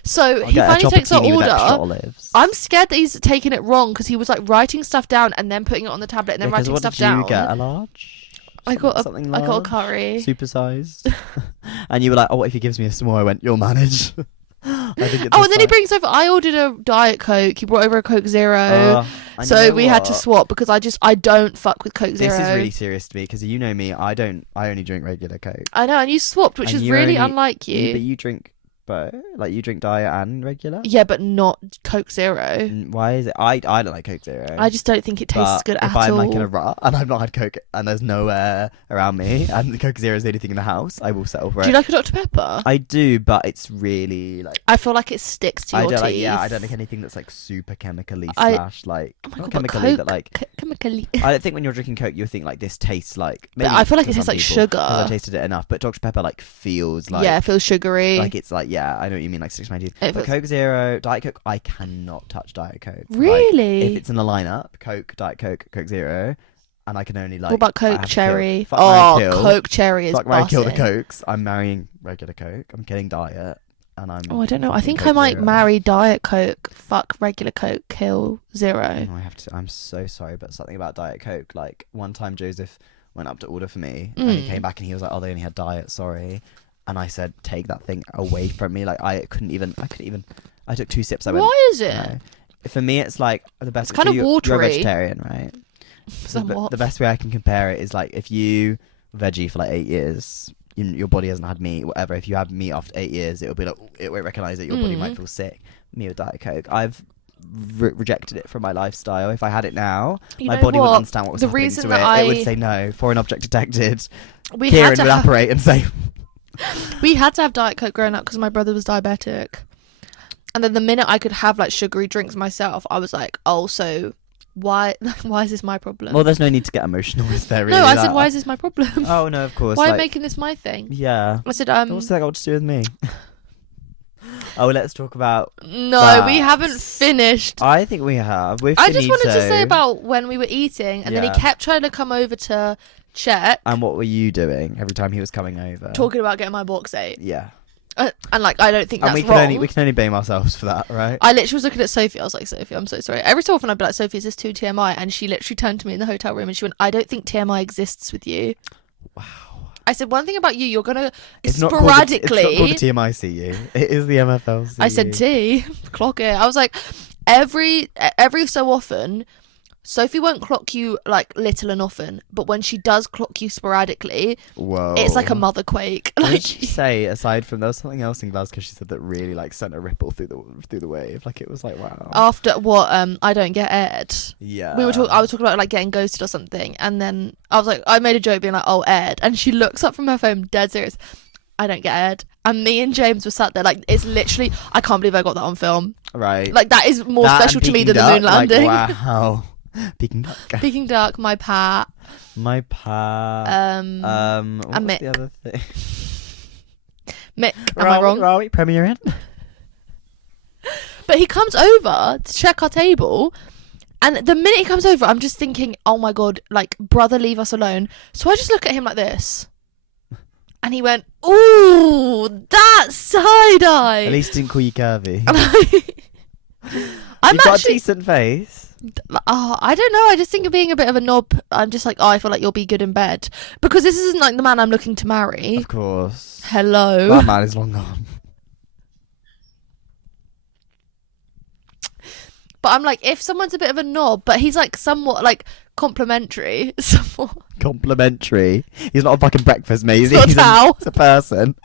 So I'll he get a finally takes our chopatini with extra order. olives. I'm scared that he's taking it wrong, because he was like writing stuff down and then putting it on the tablet and then writing what stuff did you down. get? A large? I got Something I got a large? curry. Supersized. And you were like, "Oh, what if he gives me a small?" I went, "You'll manage." I think it's Oh, a and then he sign. brings over. I ordered a Diet Coke. He brought over a Coke Zero. And So you know we had to what? swap, because I don't fuck with Coke Zero. This is really serious to me, because you know me. I only drink regular Coke. I know, and you swapped, which And is you really only- unlike But you. you drink both? Like, you drink diet and regular? Yeah, but not Coke Zero. Why is it? I don't like Coke Zero. I just don't think it tastes But good if at I'm all. like in a rut and I've not had Coke and there's no air around me and the Coke Zero is the only thing in the house, I will settle for Do it. you like a Dr Pepper? I do, but it's really like I feel like it sticks to I your don't teeth. like. I don't like anything that's like super chemically I- slash like Oh my not God, but chemically, but Coke- like chemically. I don't think when you're drinking Coke you think like this tastes like. But I feel like to it tastes some like people, sugar. 'cause I tasted it enough, but Dr Pepper like feels like Yeah, it feels sugary. like it's like I know what you mean, like sticks to my teeth. It But feels- Coke Zero, Diet Coke, I cannot touch Diet Coke. Like, Really? if it's in the lineup, Coke, Diet Coke, Coke Zero, and I can only like. What about I Coke have to Cherry? kill. Fuck, marry, Oh, kill. Coke Cherry is Fuck, marry, kill the bussin'. Cokes. I'm marrying regular Coke. I'm killing Diet, and I'm. Oh, I don't know. I fucking think I Coke might Zero. marry Diet Coke. Fuck regular Coke. Kill Zero. Oh, I have to. I'm so sorry, but something about Diet Coke. Like one time, Joseph went up to order for me, and he came back and he was like, "Oh, they only had Diet. Sorry." And I said, "Take that thing away from me." Like I couldn't even. I took 2 sips. I went. Why is it? No. For me, it's like the best. It's kind of You're a watery. vegetarian, right? Somewhat. The best way I can compare it is like if you veggie for like 8 years, your body hasn't had meat, whatever. If you have meat after 8 years, it'll be like it won't recognize it. Your body might feel sick. Me with Diet Coke, I've rejected it from my lifestyle. If I had it now, You my know body wouldn't what? understand what was The happening reason to that it. It would I- say no. Foreign object detected. We Kieran had to would have, apparate and say, we had to have Diet Coke growing up because my brother was diabetic. And then the minute I could have like sugary drinks myself, I was like, oh, so why is this my problem? Well, there's no need to get emotional, is there? Really? No, I said, why is this my problem? Oh no, of course. Why like, are you making this my thing? Yeah. I said, What's that got to do with me? Oh, let's talk about. No, that. we haven't finished. I think we have. I just wanted to say about when we were eating, and then he Yeah. kept trying to come over to check, And what were you doing every time he was coming over? talking about getting my box ate. Yeah. And like, I don't think And that's we can wrong. only blame ourselves for that, right? I literally was looking at Sophie. I was like, Sophie, I'm so sorry. Every so often I'd be like, Sophie, is this too TMI? And she literally turned to me in the hotel room and she went, I don't think TMI exists with you. Wow. I said, one thing about you, you're gonna It's sporadically. not called the TMICU. It is the MFLCU. I said T, clock it. I was like, every so often, Sophie won't clock you like little and often, but when she does clock you sporadically, Whoa. it's like a mother quake. What Like, did she say aside from there was something else in Glasgow she said that really like sent a ripple through the wave. Like it was like wow. after what I don't get aired. Yeah. I was talking about like getting ghosted or something, and then I was like, I made a joke being like, oh, aired, and she looks up from her phone dead serious. I don't get aired. And me and James were sat there like, it's literally, I can't believe I got that on film. Right. Like that is more That special and to me Peking than the moon Duck, landing. Like, wow. Peking duck. Peking duck, my pat. My pa. What and was Mick. the other thing? Mick, am I wrong? Are we premiering? But he comes over to check our table, and the minute he comes over, I'm just thinking, oh my god, like, brother, leave us alone. So I just look at him like this, and he went, ooh, that's side eye. At least he didn't call you curvy. I'm You've got a actually, decent face. I don't know. I just think of being a bit of a knob. I'm just like, oh, I feel like you'll be good in bed, because this isn't like the man I'm looking to marry. Of course. Hello. That man is long gone. But I'm like, if someone's a bit of a knob, but he's like somewhat like complimentary, somewhat. Complimentary. He's not a fucking breakfast maisie. Not a towel. He's a person.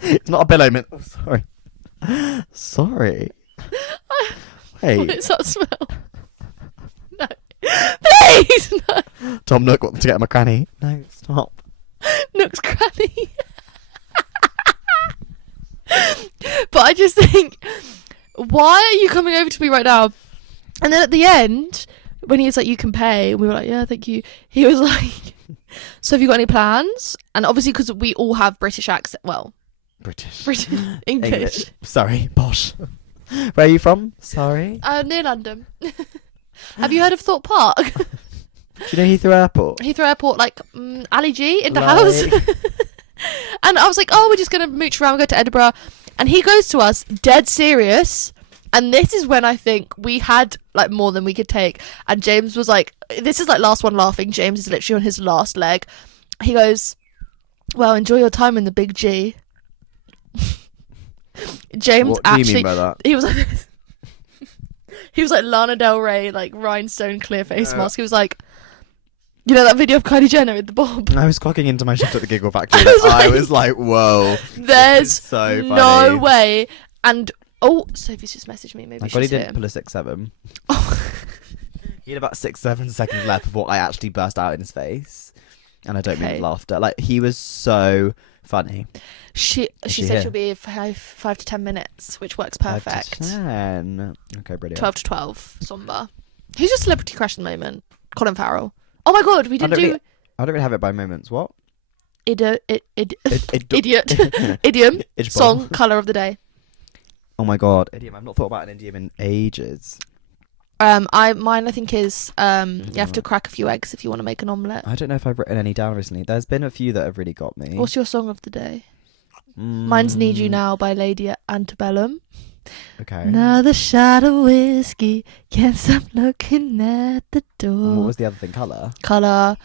He's not a pillow mint. Oh, sorry. Sorry. What Wait. does that smell? No. Please! No. Tom Nook wants to get him a cranny. No, stop. Nook's cranny. But I just think, why are you coming over to me right now? And then at the end, when he was like, you can pay, and we were like, yeah, thank you. He was like, so have you got any plans? And obviously, because we all have British accent, well, British. English. Sorry, posh. Where are you from? Sorry. Near London. Have you heard of Thorpe Park? Do you know Heathrow Airport? Heathrow Airport, like Ali G in the house. And I was like, oh, we're just going to mooch around, go to Edinburgh. And he goes to us, dead serious. And this is when I think we had like more than we could take. And James was like, this is like last one laughing. James is literally on his last leg. He goes, well, enjoy your time in the big G. James What do actually, you mean by that? he was like, he was like Lana Del Rey, like rhinestone clear face mask. He was like, you know that video of Kylie Jenner with the bob? I was clocking into my shift at the Giggle Factory. I I was was like, whoa. There's so funny. no way. And oh, Sophie's just messaged me. Maybe My God, he she's didn't here. pull a 6-7. Oh. He had about 6-7 seconds left before I actually burst out in his face. And I don't Okay. mean laughter. Like, he was so funny. She she said here? she'll be 5 to 10 minutes, which works 5 to perfect. 10. Okay, brilliant. 12 to 12, somber. Who's your celebrity crush at the moment? Colin Farrell. Oh my God, we didn't do I don't really have it by moments. What? idiot Idiom. idiom Idgeball. song color of the day. Oh my God. Idiom. I've not thought about an idiom in ages. Mine I think is you have to crack a few eggs if you want to make an omelette. I don't know if I've written any down recently. There's been a few that have really got me. What's your song of the day? Mine's Need You Now by Lady Antebellum. Okay. Another shot of whiskey, can't stop looking at the And what door. was the other thing? Colour? Colour.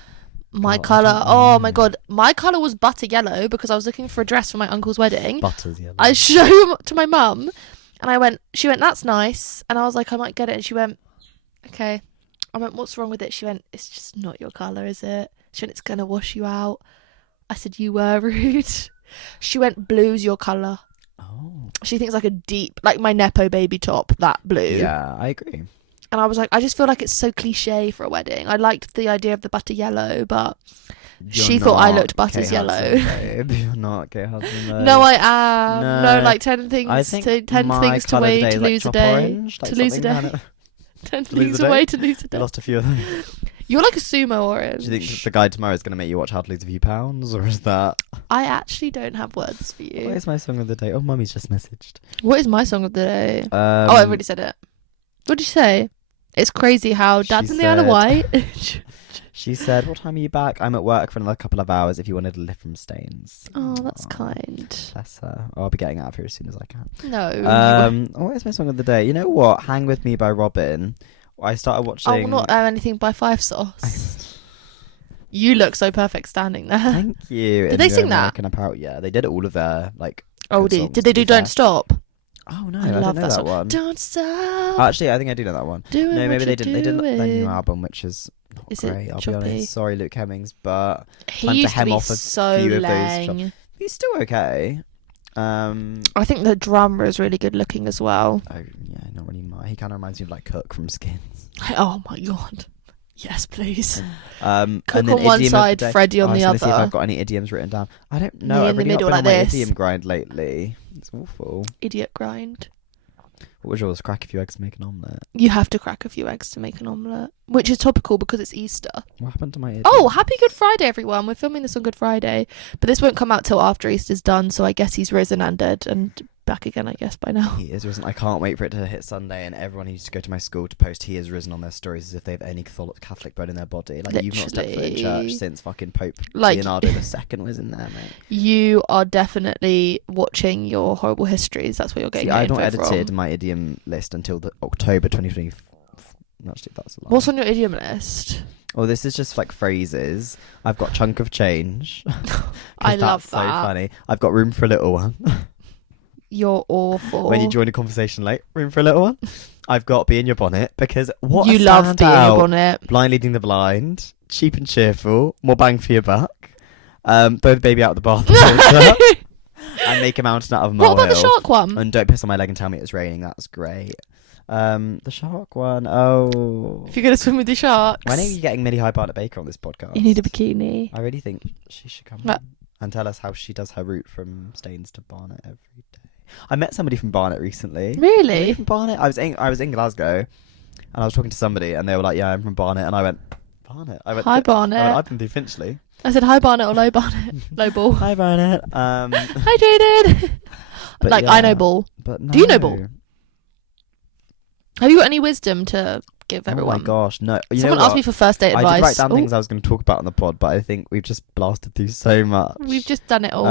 My God, I colour. don't Oh know. my God. My colour was butter yellow because I was looking for a dress for my uncle's wedding. Butters, yeah. I showed him to my mum and she went, that's nice. And I was like, I might get it. And she went, okay. I went, what's wrong with it? She went, it's just not your colour, is it? She went, it's going to wash you out. I said, you were rude. She went, blue's your colour. Oh. She thinks like a deep, like my Nepo baby top, that blue. Yeah, I agree. And I was like, I just feel like it's so cliche for a wedding. I liked the idea of the butter yellow, but she thought I looked butters Kate yellow. Hudson, babe. You're not Kate Hudson, babe. No, I am. No, No. like 10 things I think to 10 my things to colour wait today to is like lose a chop day. orange, like To lose a something day. kind of- and To lose lose the away weight? to lose a I day. lost a few of them. You're like a sumo orange. Do you think the guide tomorrow is going to make you watch How to Lose a Few Pounds, or is that? I actually don't have words for What you. is my song of the day? Oh, Mummy's just messaged. What is my song of the day? Oh, I've already said it. What did you say? It's crazy how Dad's She in the Isle of said- Wight. She said, "What time are you back? I'm at work for another couple of hours. If you wanted a lift from Staines." Oh, that's Aw, kind. Bless her. I'll be getting out of here as soon as I can. No. What is my song of the day? You know what? "Hang with Me" by Robin. I started watching. I will not owe anything by 5 Sauce. You look so perfect standing there. Thank you. Did In they the sing that? American Apparel, yeah, they did all of their like. Oh, good did songs, they to do be Don't fair. Stop? Oh no, I I love don't know that that song. one. Don't stop. Actually, I think I do know that one. Doing No, what maybe they you're didn't. They did their new doing. album, which is not Is it great. I'll choppy? be honest. Sorry, Luke Hemmings, but He time to used to hem be off a so few of those lang. he's still okay. I think the drummer is really good looking as well. Oh yeah, not really. He kind of reminds me of like Cook from Skins. Oh my god. Yes, please. Cook on one side, Freddie on the See if other. I've got any idioms written down. I don't know. Me I've in the really not middle been on like my this. idiom grind lately. It's awful. Idiot grind. What was yours? Crack a few eggs to make an omelette. You have to crack a few eggs to make an omelette, which is topical because it's Easter. What happened to my idiom? Oh, happy Good Friday, everyone. We're filming this on Good Friday, but this won't come out till after Easter's done, so I guess he's risen and dead and back again, I guess, by now. He is risen. I can't wait for it to hit Sunday, and everyone who used to go to my school to post "He is risen" on their stories as if they have any Catholic blood in their body. Like you've not stepped foot in church Literally. since fucking Pope Like- Leonardo II was in there, mate. You are definitely watching your horrible histories. That's what you're getting See, your I've not info edited from. my idiom list until October 2020. Actually, that's a lie. What's on your idiom list? Well, this is just like phrases. I've got chunk of change. 'Cause I love that's so that. funny. I've got room for a little one. You're awful. When you join a conversation late, room for a little one. I've got be in your bonnet because what you a love being standout. on it. Blind leading the blind, cheap and cheerful, more bang for your buck. Throw the baby out of the bath and make a mountain out of a What about the molehill. shark one? And don't piss on my leg and tell me it's raining. That's great. The shark one. Oh, If you're gonna swim with the sharks, when are you getting Millie High Barnet Baker on this podcast? you need a bikini. I really think she should come What? on and tell us how she does her route from Staines to Barnet every day. I met somebody from Barnet recently. Really? From Barnet. I was in Glasgow, and I was talking to somebody, and they were like, "Yeah, I'm from Barnet," and I went, "Barnet." I went, Hi, Barnet. I've been through Finchley. I said hi Barnet or low Barnet. Low ball. Hi, Barnet. Hi Jaden. But Like yeah, I know ball. But no. Do you know ball? Have you got any wisdom to give everyone? Oh my gosh, no. You Someone know asked what? me for first date advice. I did write down Ooh, things I was going to talk about on the pod, but I think we've just blasted through so much. We've just done it all.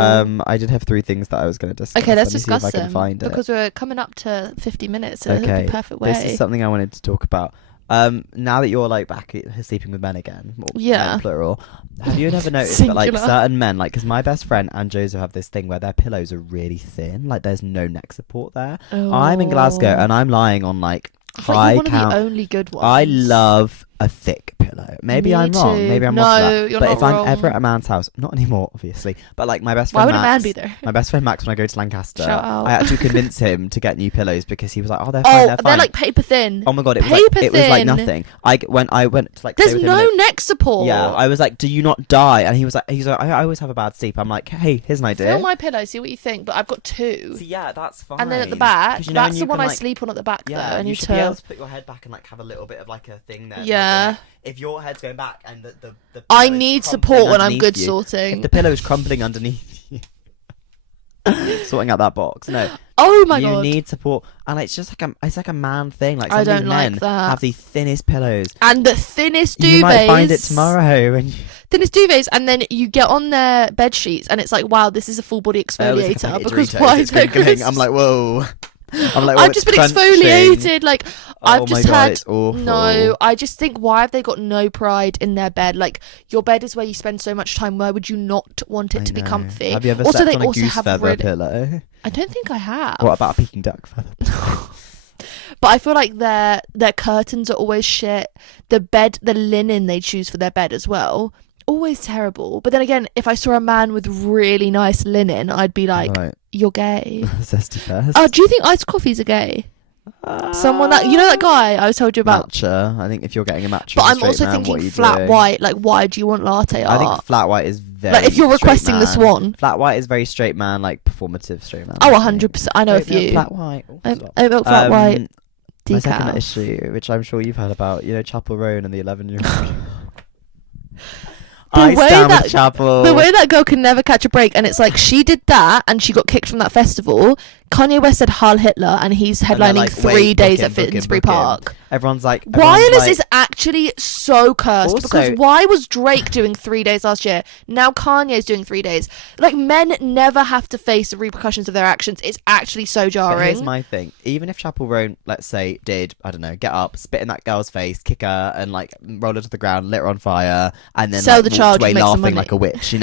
I did have 3 things that I was going to discuss. Okay, let's Let me see if discuss I can them find it. because we're coming up to 50 minutes. So it'll Okay, be perfect way. This is something I wanted to talk about. Now that you're like back sleeping with men again, or Yeah. men plural, have you ever noticed that like Singular. certain men, like because my best friend and Joseph have this thing where their pillows are really thin, like there's no neck support there. I'm in Glasgow and I'm lying on like I thought high you were one count. of the only good ones. I love a thick pillow. Maybe Me I'm wrong. too. Maybe I'm No, wrong. For that. you're But not if I'm wrong. ever at a man's house, not anymore, obviously, but like my best Why friend would a man Max, be there? my best friend Max, when I go to Lancaster, Shout out. I actually convinced him to get new pillows because he was like, "Oh, they're fine, Oh, they're fine." like paper thin. Oh my god, it was Paper like, it was like thin. nothing. When I went to like There's stay with him no in neck support. yeah, I was like, "Do you not die?" And he's like, "I always have a bad sleep." I'm like, "Hey, here's an idea." Feel my pillow, see what you think. But I've got 2. So yeah, that's fine. And then at the back, 'Cause you know when that's you the one can, I like- sleep on at the back though. Yeah, I you need should be able to. to put your head back and like have a little bit of like a thing there. Yeah. Like, if your head's going back and the I pillow is need crumpling support when I'm underneath good you, sorting. If the pillow is crumpling underneath you, sorting out that box. No, Oh my you god. need support, and it's just like a man thing. Like some I of these don't like men that. have the thinnest pillows. And the thinnest duvets. You might find it tomorrow when you. Thinnest duvets, and then you get on their bed sheets, and it's like, wow, this is a full body exfoliator because why is there crinkling? crisps? I'm like, whoa. I'm like, I've just been exfoliated. Like I've Oh just my God, had it's awful. no. I just think, why have they got no pride in their bed? Like your bed is where you spend so much time. Why would you not want it I to be know. comfy? Have you ever also, slept they on a also goose have feather really. pillow? I don't think I have. What about a Peking duck feather? But I feel like their curtains are always shit. The linen they choose for their bed as well, always terrible. But then again, if I saw a man with really nice linen, I'd be like, Right. you're gay. Zesty first. Oh, do you think iced coffees are gay? Someone that you know that guy I told you about. matcha. I think if you're getting a matcha, But with a I'm straight also man, what are thinking you flat doing? white. Like, why do you want latte art? I think flat white is very. Like, if you're straight requesting the man. swan. Flat white is very straight man, like performative straight man. Oh, I think. 100%. I know a Wait, no, few. flat white. Oh, I stop. milk flat white. My second Decaf. issue, which I'm sure you've heard about, Chapel Roan and the 11-year-old. The I way stand that- with Chapel. The way that girl can never catch a break, and it's like she did that and she got kicked from that festival. Kanye West said Heil Hitler, and he's And they're headlining like, 3 wait, days book at him, book him, Finsbury book him. Park. Everyone's like, Wireless is actually so cursed, Also- because why was Drake doing 3 days last year? Now Kanye's doing 3 days. Like, men never have to face the repercussions of their actions. It's actually so But jarring. here's my thing. Even if Chapel Roan, let's say, did, I don't know, get up, spit in that girl's face, kick her, and like roll her to the ground, lit her on fire, and then Sell like, the walked child, away you make some laughing money. like a witch,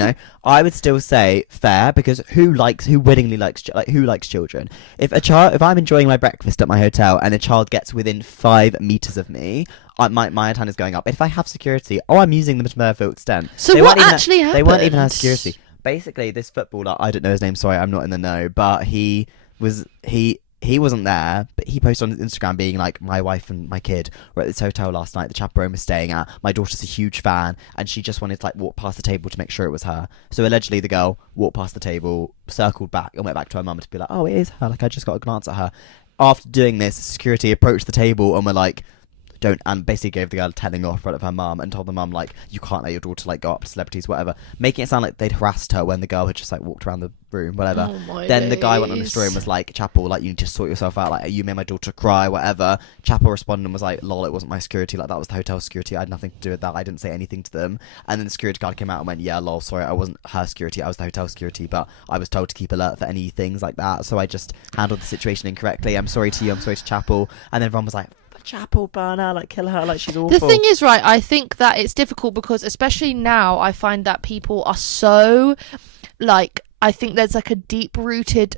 I would still say fair, because who willingly likes who likes children? If I'm enjoying my breakfast at my hotel and a child gets within 5 meters of me, my antenna is going up. If I have security, I'm using them to their full extent. So They what weren't even- actually happened? They weren't even have security. Basically, this footballer, I don't know his name, sorry, I'm not in the know, but he wasn't there, but he posted on his Instagram being like, my wife and my kid were at this hotel last night the chaperone was staying at. My daughter's a huge fan, and she just wanted to like walk past the table to make sure it was her. So allegedly the girl walked past the table, circled back, and went back to her mum to be like, oh, it is her. Like, I just got a glance at her. After doing this, security approached the table and were like, and basically gave the girl a telling off in front of her mum and told the mum, like, you can't let your daughter like go up to celebrities, whatever, making it sound like they'd harassed her when the girl had just like walked around the room, whatever. Oh my Then the guy went on the days. story and was like, Chapel, like, you need to sort yourself out, like, you made my daughter cry, whatever. Chapel responded and was like, lol, it wasn't my security, like, that was the hotel security, I had nothing to do with that, I didn't say anything to them. And then the security guard came out and went, yeah, lol, sorry, I wasn't her security, I was the hotel security, but I was told to keep alert for any things like that, so I just handled the situation incorrectly. I'm sorry to you, I'm sorry to Chapel. And then everyone was like, Chapel, burn her, like, kill her, like, she's awful. The thing is, right, I think that it's difficult because especially now I find that people are so, like, I think there's like a deep rooted,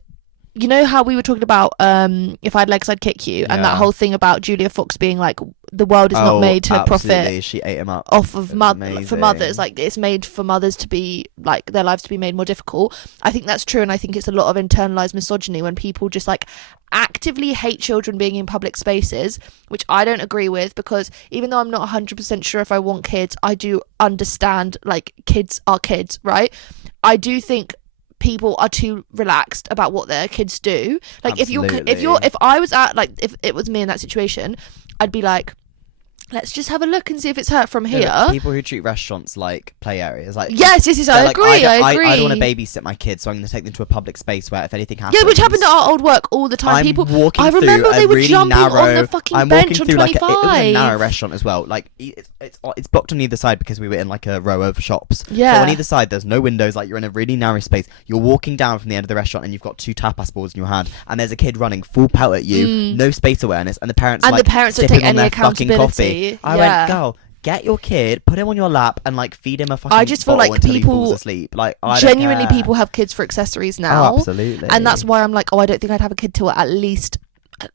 you know how we were talking about if I had legs I'd kick you, and that Yeah. whole thing about Julia Fox being like, the world is not made to absolutely. profit She ate him up. off of It was for mothers, amazing. like it's made for mothers to be like their lives to be made more difficult. I think that's true, and I think it's a lot of internalized misogyny when people just like actively hate children being in public spaces, which I don't agree with, because even though I'm not 100% sure if I want kids, I do understand like kids are kids, right? I do think people are too relaxed about what their kids do. Like if I was at like if it was me in that situation, I'd be like, let's just have a look and see if it's her from here. Yeah, people who treat restaurants like play areas, like Yes, they're I like, agree. I agree. don't want to babysit my kids, so I'm going to take them to a public space where if anything happens. Yeah, which happened at our old work all the time. I'm People, walking I remember through they a were really jumping on narrow- the fucking I'm bench walking on through 25. like it was a narrow restaurant as well. Like it's blocked on either side because we were in like a row of shops. Yeah. So on either side there's no windows. Like you're in a really narrow space. You're walking down from the end of the restaurant and you've got 2 tapas balls in your hand, and there's a kid running full pelt at you, no space awareness, and the parents And like the parents don't sipping take on any their fucking accountability. coffee. I Yeah. went, girl, get your kid, put him on your lap, and like feed him a fucking I just feel bottle like until he people falls asleep. Like I Genuinely, don't care. people have kids for accessories now. Oh, absolutely. And that's why I'm like, oh, I don't think I'd have a kid till at least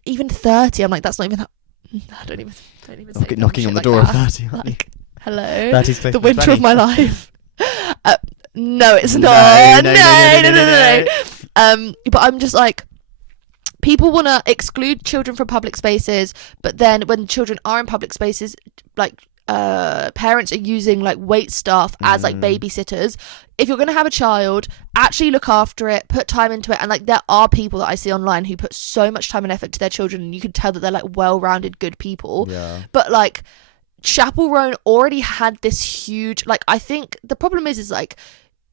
even 30. I'm like, that's not even. I don't even say dumb knocking shit on the like door that. of 30, aren't you? Like, hello, 30's close the to winter 20. of my life. No, it's No, not. no. But I'm just like, people want to exclude children from public spaces, but then when children are in public spaces, like parents are using like wait staff as like babysitters. If you're going to have a child, actually look after it, put time into it. And like there are people that I see online who put so much time and effort to their children, and you can tell that they're like well-rounded good people. Yeah. But like Chapel Roan already had this huge, like, I think the problem is like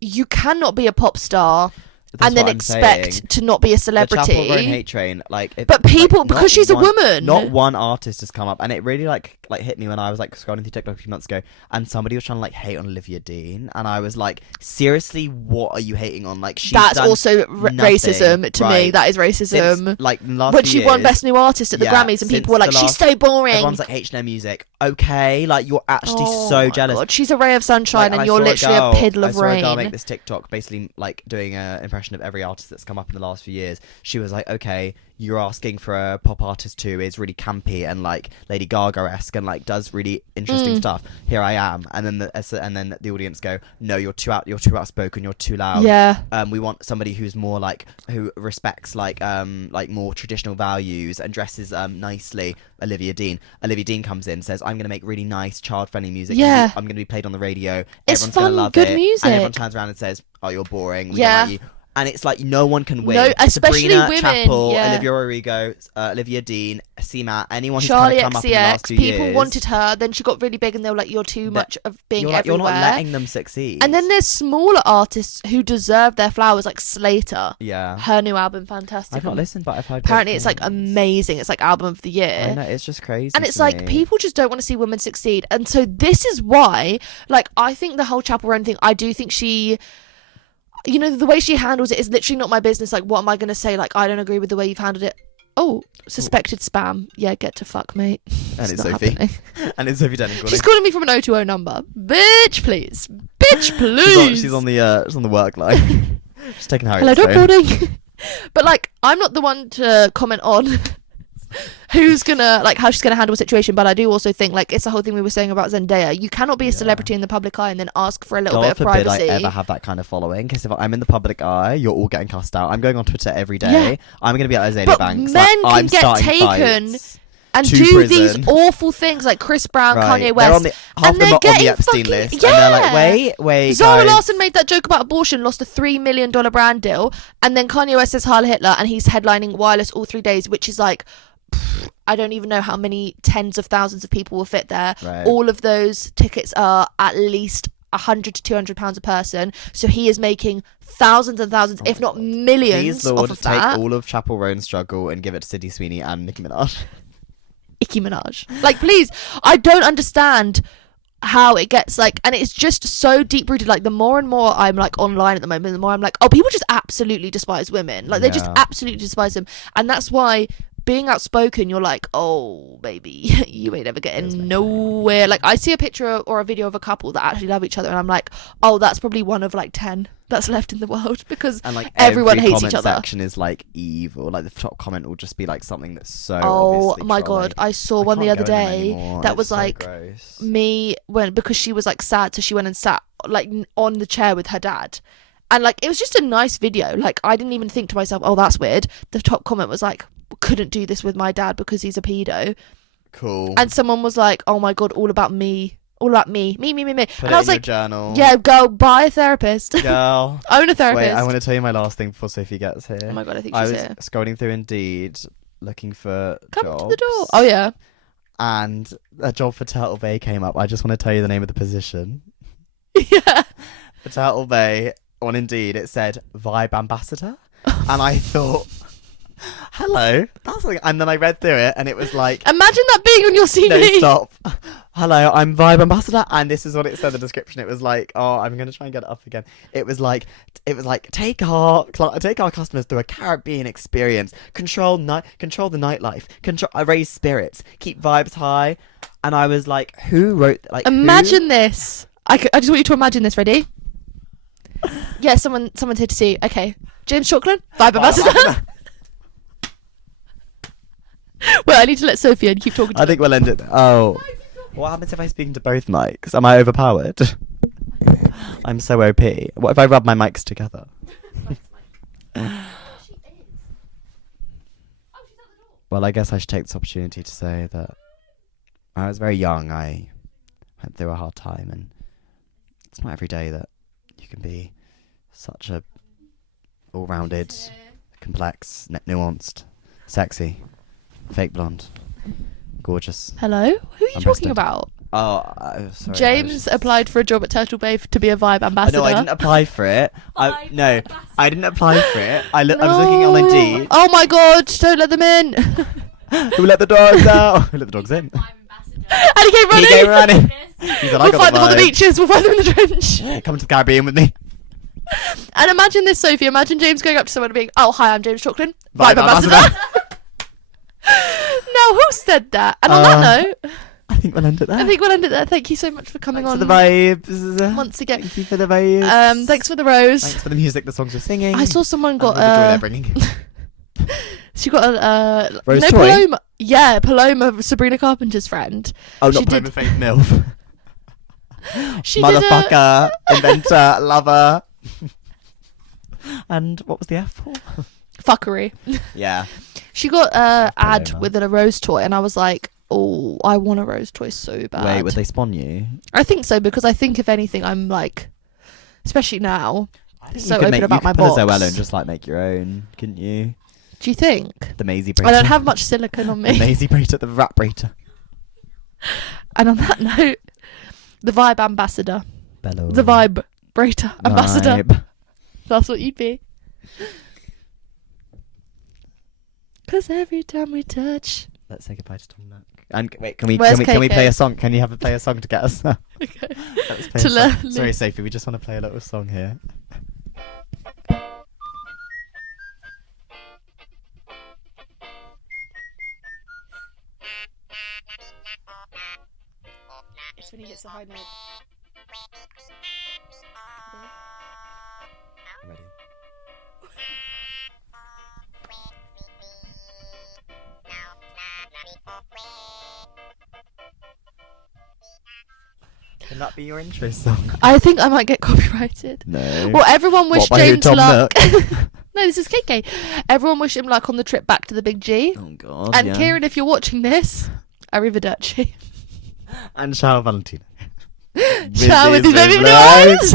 you cannot be a pop star That's and then what I'm expect saying. to not be a The Chapel Roan celebrity. hate train, like, But people, like, because not she's a one- woman. Not one artist has come up, and it really like hit me when I was like scrolling through TikTok a few months ago, and somebody was trying to like hate on Olivia Dean, and I was like, seriously, what are you hating on? Like, she's That's done also nothing, racism to me. right? That is racism. Since, like the last When few she won years, Best New Artist at the yeah, Grammys, and since people were like, the she's last- so boring. Everyone's like H&M music, okay? Like you're actually Oh so my jealous. God, she's a ray of sunshine, Like, and you're literally a piddle I of saw a girl rain. make this TikTok basically like doing an impression of every artist that's come up in the last few years. She was like, okay, you're asking for a pop artist who is really campy and like Lady Gaga-esque and like does really interesting stuff. Here I am, and then the audience go, no, you're too outspoken, you're too loud. Yeah. We want somebody who's more like who respects like more traditional values and dresses nicely. Olivia Dean comes in, says, I'm gonna make really nice child-friendly music. Yeah. I'm gonna be played on the radio. It's Everyone's gonna fun, love good it. music. And everyone turns around and says, oh, you're boring. We Yeah. don't like you. and it's like no one can win. No, especially Sabrina women, Chappell, yeah. Olivia Rodrigo, Olivia Dean, Seema, anyone who's Charlie kind of come up in the last XCX, 2 people years. wanted her, then she got really big and they were like, you're too much of being You're everywhere. not letting them succeed. And then there's smaller artists who deserve their flowers, like Slater. yeah, Her new album, fantastic. I've not listened, but I've heard. Apparently great it's like things. amazing. It's like album of the year. I know, it's just crazy. And it's to like me. people just don't want to see women succeed. And so this is why, like, I think the whole Chapel Roan thing, I do think she, you know, the way she handles it is literally not my business. Like, what am I going to say? Like, I don't agree with the way you've handled it. Oh, suspected spam. Yeah, get to fuck, mate. And it's not Sophie. happening. And it's Sophie Denning calling. She's calling me from an 020 number. Bitch, please. Bitch, please. She's on the work line. She's taking Harriet's Hello, dog phone. boarding. But like, I'm not the one to comment on who's gonna, like, how she's gonna handle a situation. But I do also think, like, it's the whole thing we were saying about Zendaya. You cannot be a celebrity in the public eye and then ask for a little God bit of forbid privacy. I ever have that kind of following, because if I'm in the public eye, you're all getting cussed out. I'm going on Twitter every day. Yeah. I'm going to be like Azalea But Banks. men like, can I'm get starting taken fights. and to do prison. these awful things like Chris Brown, Right. Kanye They're on West. the, half of them they're are on the getting Epstein fucking- list. And they're like, wait, Zara guys. Larsson made that joke about abortion, lost a $3 million brand deal, and then Kanye West says Heil Hitler, and he's headlining Wireless all 3 days, which is like, I don't even know how many tens of thousands of people will fit there. Right. All of those tickets are at least £100 to £200 a person, so he is making thousands and thousands, if not millions, Please, Lord, off of take that. all of Chapel Roan's struggle and give it to Sydney Sweeney and Nicki Minaj. Nicki Minaj. Like, please, I don't understand how it gets like, and it's just so deep rooted. Like, the more and more I'm like online at the moment, the more I'm like, oh, people just absolutely despise women. Like, they just Yeah. absolutely despise them, and that's why being outspoken, you're like, oh, baby, you ain't ever getting nowhere. Like, I see a picture or a video of a couple that actually love each other, and I'm like, oh, that's probably one of like 10 that's left in the world, because And like everyone every hates comment each other. section is like evil. Like the top comment will just be like something that's so. Oh obviously my trolling. god, I saw I one the can't other go in them day anymore, that it's was so like gross. me when, because she was like sad, so she went and sat like on the chair with her dad, and like it was just a nice video. Like, I didn't even think to myself, oh, that's weird. The top comment was like, couldn't do this with my dad because he's a pedo. Cool. And someone was like, oh my god, all about me, me. Put And it I was in like, your journal. yeah, go buy a therapist. Girl. Own a therapist. Wait, I want to tell you my last thing before Sophie gets here. Oh my god, I think I she's was here. scrolling through Indeed looking for Come jobs. to the door. Oh yeah. And a job for Turtle Bay came up. I just want to tell you the name of the position. Yeah. For Turtle Bay on Indeed, it said Vibe Ambassador. And I thought, hello. That's like, and then I read through it and it was like, Imagine that being on your CV. no, stop. Hello, I'm Vibe Ambassador, and this is what it said in the description. It was like, oh, I'm gonna try and get it up again. It was like take our customers through a Caribbean experience, control the nightlife, raise spirits, keep vibes high. And I was like, who wrote like? Imagine this. I just want you to imagine this. Ready? Yeah, someone's here to see. Okay, James Chocolate, Vibe Ambassador. Well, I need to let Sophie in. Keep talking to I think we'll end it. Oh, what happens if I speak into both mics? Am I overpowered? I'm so OP. What if I rub my mics together? Well, I guess I should take this opportunity to say that when I was very young, I went through a hard time, and it's not every day that you can be such a all-rounded, complex, nuanced, sexy, fake blonde, gorgeous. Hello? Who are you I'm talking rested. about? Oh, sorry. James applied for a job at Turtle Bay to be a Vibe Ambassador. No, I didn't apply for it. I didn't apply for it. I was looking on Indeed. Oh my god, don't let them in. Who let the dogs out? Who let the dogs in? And he came running. He came running. He said, I We'll got find them on the vibe. beaches. We'll find them in the trench. Come to the Caribbean with me. And imagine this, Sophie. Imagine James going up to someone and being, oh, hi, I'm James Chocolate. Vibe Vibe Ambassador. Now, who said that? And on that note, I think we'll end it there. I think we'll end it there. Thank you so much for coming Thanks on for the vibes. once again. Thank you for the vibes. Thanks for the rose. Thanks for the music the songs we're singing. I saw someone And got all the joy they're bringing. she got a Rose no, Troy? Paloma. Yeah, Paloma, Sabrina Carpenter's friend. Oh, She not Paloma did- Faith MILF. She did Motherfucker, inventor, lover. And what was the F for? fuckery. Yeah. She got a ad Paloma. with a rose toy, and I was like, oh, I want a rose toy so bad. Wait, would they spawn you? I think so, because I think if anything, I'm like, especially now. I think So you could open about you my could pull a box. Zoella and just like make your own, couldn't you? Do you think? The Maisie I Brater. don't have much silicone on The me. Maisie Brater, the rat Brater. And on that note, the vibe ambassador. Bello. The vibe Brater ambassador. Vibe. That's what you'd be. Because every time we touch. Let's say goodbye to Tom Nook. And wait, can we Where's play KK? a song? Can you play a song to get us? Okay. Let's play To a song. learn. Sorry, Sophie, we just want to play a little song here. It's when he hits a high note. Ready? Can that be your intro song? I think I might get copyrighted. No. Well, everyone wished What, by who, James Tom luck. Nook? No, this is KK. Everyone wished him luck on the trip back to the Big G. Oh God. And yeah. Kieran, if you're watching this, arrivederci. And Ciao Valentino. Ciao with his his baby blue blue eyes. eyes.